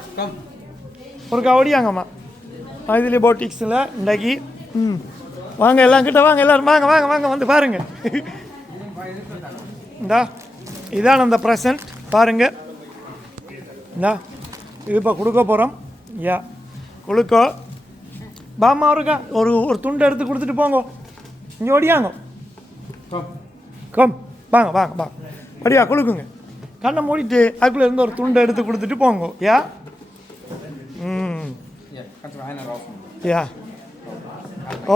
ஒருக்கா ஓடியாங்கம்மா மைதிலி போட்டிக்ஸில் இன்றைக்கு. வாங்க எல்லாம் கிட்ட வாங்க, எல்லோரும் வாங்க வாங்க வாங்க வந்து பாருங்கள். இந்தா இதான் அந்த ப்ரெசன்ட் பாருங்கள். இந்தா இது இப்போ கொடுக்க போகிறோம். கொடுக்கோ பாமா இருக்கா ஒரு துண்டை எடுத்து கொடுத்துட்டு போங்க. இங்கே ஓடியாங்க. கம் வாங்க வாங்க வாங்க படியா கொடுக்குங்க. கண்ணை மூடிட்டு அதுக்குள்ளே இருந்து ஒரு துண்டை எடுத்து கொடுத்துட்டு போங்க.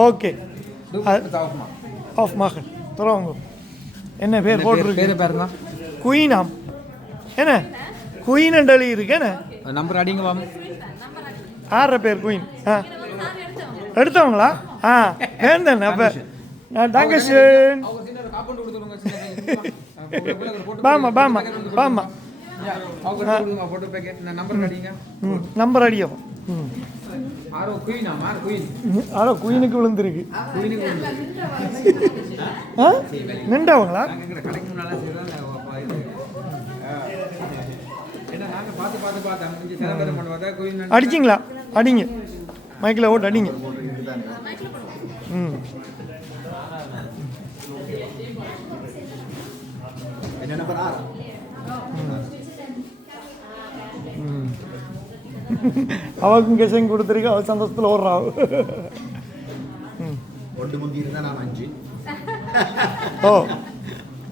ஓகே ஆஃப் மகன் தரோங்க. என்ன பேர் போட்டுருக்கு? குயினாம். என்ன குயின் டெலி இருக்கு? என்ன நம்பர் அடிங்க வாங்க. 6 பேர் குயின். எடுத்தவங்களா? வேந்தன். அப்போ டங்கஷன் பாமா பாமா பாமா நம்பர் அடியோ. ஆரோ குயினுக்கு விழுந்துருக்கு. நின்றவங்களா? அடிச்சிங்களா? அடிங்க, மைக்கில் ஓட்டு அடிங்க. அவருக்கும் கெஷன் கொடுத்துருக்கு. அவர் சந்தோஷத்தில் ஓடுறா. ஓ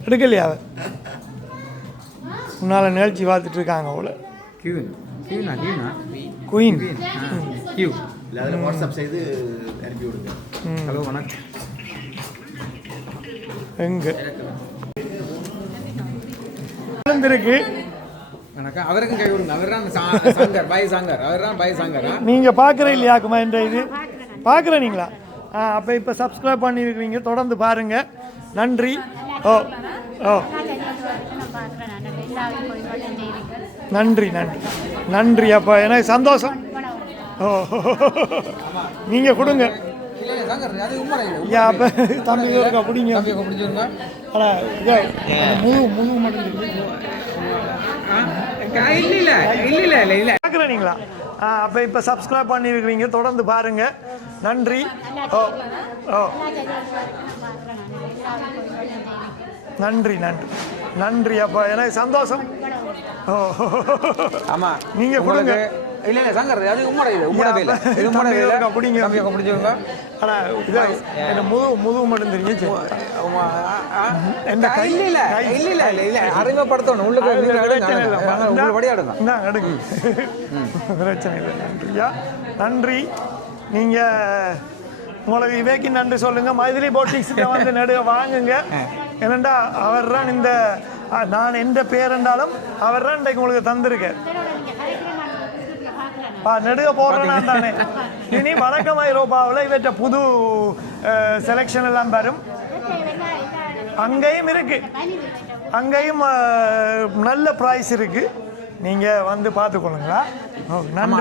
எடுக்கலையா? அவ உன்னால் நிகழ்ச்சி பார்த்துட்டு இருக்காங்க அவளை. குயின் வாட்ஸ்அப் செய்து அனுப்பி விடுங்க. ஹலோ வணக்கம். எங்கே இருக்கு? அவருக்கும் கை கொடுங்க. அவர் தான் சாங்கர், பாய் சாங்கர். அவர் தான் பாய் சாங்கர். நீங்கள் பார்க்குற இல்லையாக்குமா இந்த இது பார்க்குறீங்களா? அப்போ இப்போ சப்ஸ்கிரைப் பண்ணியிருக்கிறீங்க, தொடர்ந்து பாருங்கள். நன்றி. ஓ ஓ நன்றி நன்றி நன்றி. அப்போ எனக்கு சந்தோஷம். ஓ நீங்கள் கொடுங்க. அப்போ தம்பி இருக்கா பிடிங்க. ஆனால் முழு மட்டும் பார்க்குறீங்களா? அப்போ இப்போ சப்ஸ்கிரைப் பண்ணியிருக்கிறீங்க, தொடர்ந்து பாருங்கள். நன்றி. ஓ ஓ நன்றி நன்றி நன்றி. அப்போ எனக்கு சந்தோஷம். ஓ ஆமாம் நீங்கள் கொடுங்க. இல்லை இல்லை சங்கர், அது உம்மோட இல்லை, உம்மோட வேலை. இது உம்மோட வேலை. பிடிங்க பிடிச்சிருங்க. ஆனால் இது முழு மட்டும் தெரிஞ்சு இல்லை இல்லை இல்லை இல்லை இல்லை இல்லை அறிமுகப்படுத்தணும். உள்ளுக்கு விளையாடுங்க. எடுங்க, பிரச்சனை இல்லை. நன்றியா, நன்றி. நீங்கள் உங்களுக்கு இவைக்கு நன்றி சொல்லுங்கள். மைதிலி போட்டிக்ஸுக்கு வந்து நடுக வாங்குங்க. ஏனண்டா அவர் தான் இந்த நான் எந்த பேர் என்றாலும் அவர் தான் இன்றைக்கு உங்களுக்கு தந்திருக்கேன். நெடுக போடுறேன் தானே. இனி வணக்கம் ஐரோப்பாவில் இவற்ற புது செலெக்ஷன் எல்லாம் வரும். அங்கேயும் இருக்கு, அங்கேயும் நல்ல ப்ரைஸ் இருக்கு. நீங்கள் வந்து பார்த்துக்கொள்ளுங்களா?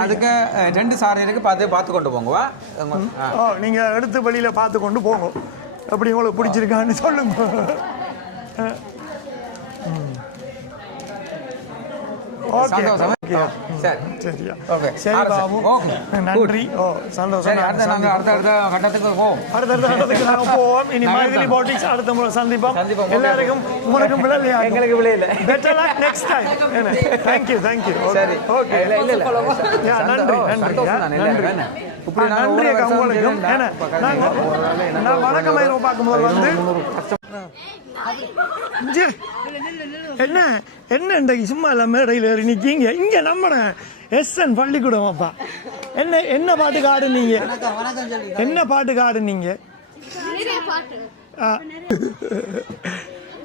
அதுக்கு 2 சாரி இருக்கு, பார்த்து கொண்டு போங்க. நீங்கள் எடுத்து வெளியில் பார்த்து கொண்டு போங்க. எப்படி உங்களுக்கு பிடிச்சிருக்கான்னு சொல்லுங்க. ஓகே சந்தோஷம். சரி சரியா ஓகே சரி பாபு நன்றி ஓ சந்தோஷம் சரி நாங்கள் அடுத்த கட்டத்துக்கு போவோம். அடுத்த கட்டத்துக்கு நாங்கள் போவோம். இனி மைதிலி பாலிடிக்ஸ் அடுத்த முறை சந்திப்போம். எல்லாருக்கும் உங்களுக்கும் விளையாட எங்களுக்கு விளையில better luck next time. Thank you thank you. சரி ஓகே இல்ல இல்ல நன்றி நன்றி நன்றி அக்கா உங்களுக்கும். நான் வணக்கமாயிரம் பார்க்கும்போது வந்து என்ன என்ன இன்றைக்கு சும்மா இல்லை மேடையில் ஏறி நிற்கீங்க. இங்கே நம்ம எஸ்என் பள்ளிக்கூடம் அப்பா என்ன என்ன பாட்டுக்கு ஆடுனீங்க? என்ன பாட்டுக்கு ஆடுனீங்க?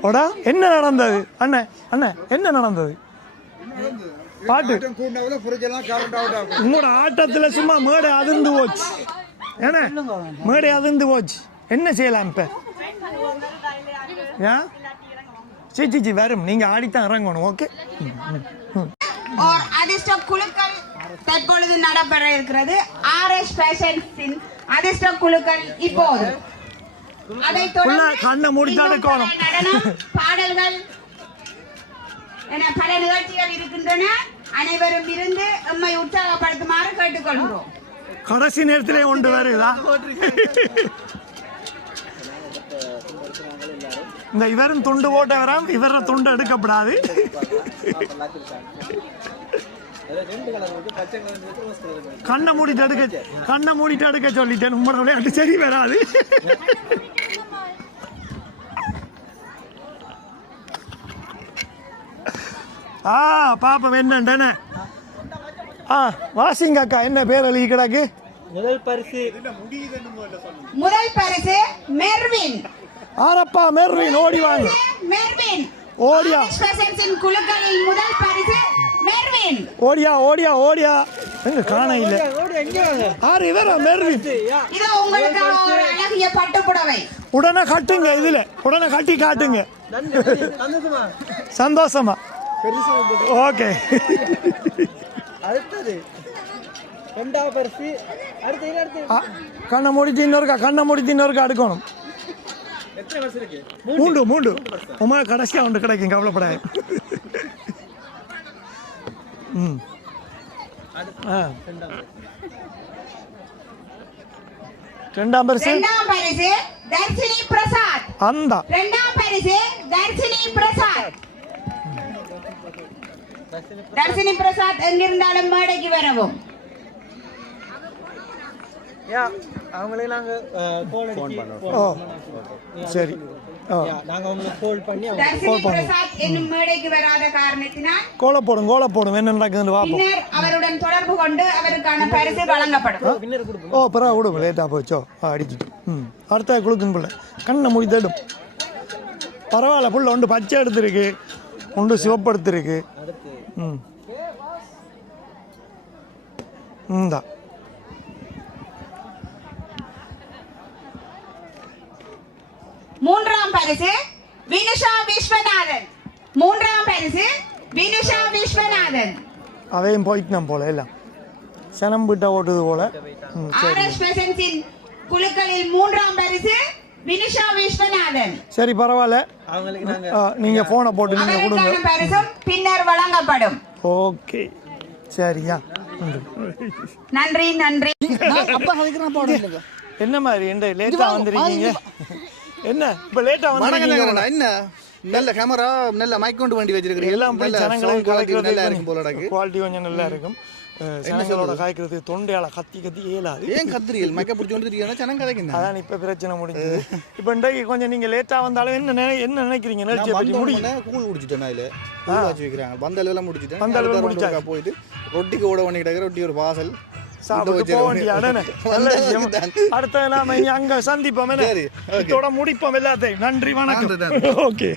ஓடா என்ன நடந்தது அண்ணன் அண்ணன் என்ன நடந்தது? பாட்டு உங்களோட ஆட்டத்துல சும்மா மேடை அதிர்ந்து போச்சு. ஏன்னா மேடை அதிர்ந்து போச்சு. என்ன செய்யலாம் இப்ப? ஏன் சிச்சி வரும், நீங்க ஆடித்தான் இறங்கணும். ஓகே. அதிர்ஷ்ட குழுக்கள் தற்பொழுது நடைபெற இருக்கிறது. ஆர்எஸ் ஃபேஷன்ஸின் அதிர்ஷ்ட குழுக்கள் இப்போது அதை கண்ணை முடித்தாலே கோலம் நடனம் பாடல்கள் என பல நிகழ்ச்சிகள் இருக்கின்றன. அனைவரும் இருந்து எம்மை உற்சாகப்படுத்துமாறு கேட்டுக்கொள்கிறோம். கடைசி நேரத்திலே ஒன்று வருதா? இந்த இவரும் துண்டு போட்ட வராம், இவர துண்டு எடுக்கப்படாது. கண்ணை மூடிட்டு எடுக்க சொல்லிட்டேன். உங்களோட விளையாட்டு சரி வராது. பாப்பம் என்னண்டன. வாசிங்க அக்கா, என்ன பேர் எழுதி கிடக்கு? முதல் பரிசு மெர்வின். ஆரப்பா மெர்வின், ஓடி வாங்க. மெர்வின் ஓடியா. ஃபேஷன்ஸின் குழுக்களில் முதல் பரிசு மெர்வின். ஓடியா ஓடியா ஓடியா. எங்க காண இல்ல. ஆறு இவரா மெர்வின். இது உங்களுக்கு ஒரு அழகிய பட்டு புடவை. உடனே கட்டுங்க, இதுல உடனே கட்டி காட்டுங்க. சந்தோஷமா? ஓகே. அடுத்தது ரெண்டாவது பரிசு. அடுத்து கண்ணை மூடிட்டு இன்னொருக்கா அடுக்கணும். எத்தனை பரிசு இருக்கு? மூன்று உமா கடைசியா ஒன்று கிடைக்கும், கவலைப்படாது. ரெண்டாம் பரிசு தர்ஷினி பிரசாத். அந்த இரண்டாம் பரிசு தர்ஷினி பிரசாத். தர்ஷினி பிரசாத் எங்கிருந்தாலும் மேடைக்கு வரவும். அவங்களே நாங்க கால் சரி நாங்க உங்களுக்கு கால் பண்ணி தர்ஷினி பிரசாத் என்னும் மேடைக்கு வராத காரணத்தினால் கோல போடும் என்ன நடக்குதுன்னு பாப்போம். பின்னர் அவருடன் தொடர்பு கொண்டு அவருக்கான பரிசு வழங்கப்படும். ஓ பிறகு விடுங்க, லேட்டா போச்சோ அடிச்சுட்டு. அடுத்த குழுக்குன்னு பிள்ளை கண்ணை மூடி தேடும். பரவாயில்ல, புள்ள ஒன்று பச்சை எடுத்துருக்கு, ஒன்று சிவப்பு எடுத்துருக்கு. இந்தா மூன்றாம் பரிசு வினுஷா விஸ்வநாதன். மூன்றாம் பரிசு வினுஷா விஸ்வநாதன். அவையும் போய்க்கணும் போல எல்லாம் சனம் விட்டா ஓட்டுது போல. ஆர்எஸ் ஃபேஷன்ஸின் குழுக்களில் மூன்றாம் பரிசு வினுஷா விஸ்வநாதன். சரி பரவாயில்ல, நீங்க போனை போட்டு நீங்க கொடுங்க, பரிசும் பின்னர் வழங்கப்படும். ஓகே சரியா? நன்றி நன்றி. என்ன மாதிரி என்ன லேட்டா வந்திருக்கீங்க? என்ன இப்ப லேட்டா வந்திருக்கீங்க? என்ன நல்ல கேமரா நல்ல மைக் கொண்டு வண்டி வச்சிருக்கீங்க. எல்லாம் போய் ஜனங்களை கலக்கிறது நல்லா இருக்கும் போல இருக்கு. குவாலிட்டி கொஞ்சம் நல்லா இருக்கும். ஜனங்களோட காய்க்கிறது தொண்டையால கத்தி ஏலாது. ஏன் கத்திரியல் மைக்க பிடிச்சி வந்துருக்கீங்கன்னா ஜனம் கதைக்குங்க. அதான் இப்ப பிரச்சனை முடிஞ்சது. இப்ப இன்றைக்கு கொஞ்சம் நீங்க லேட்டா வந்தாலும் என்ன நினைக்கிறீங்க? நிகழ்ச்சியை பற்றி முடியும். கூழ் குடிச்சிட்டேன், நான் கூழ் வச்சு வைக்கிறாங்க. பந்தல் முடிச்சிட்டேன். பந்தல் முடிச்சா போயிட்டு ரொட்டிக்கு ஓட பண்ணி கிடக்குற ரொட்டி ஒரு பாசல் சாப்பிட்டு போக வேண்டிய அடுத்த நாம அங்க சந்திப்போம். இதோட முடிப்போம் எல்லாத்தையும். நன்றி வணக்கம். ஓகே.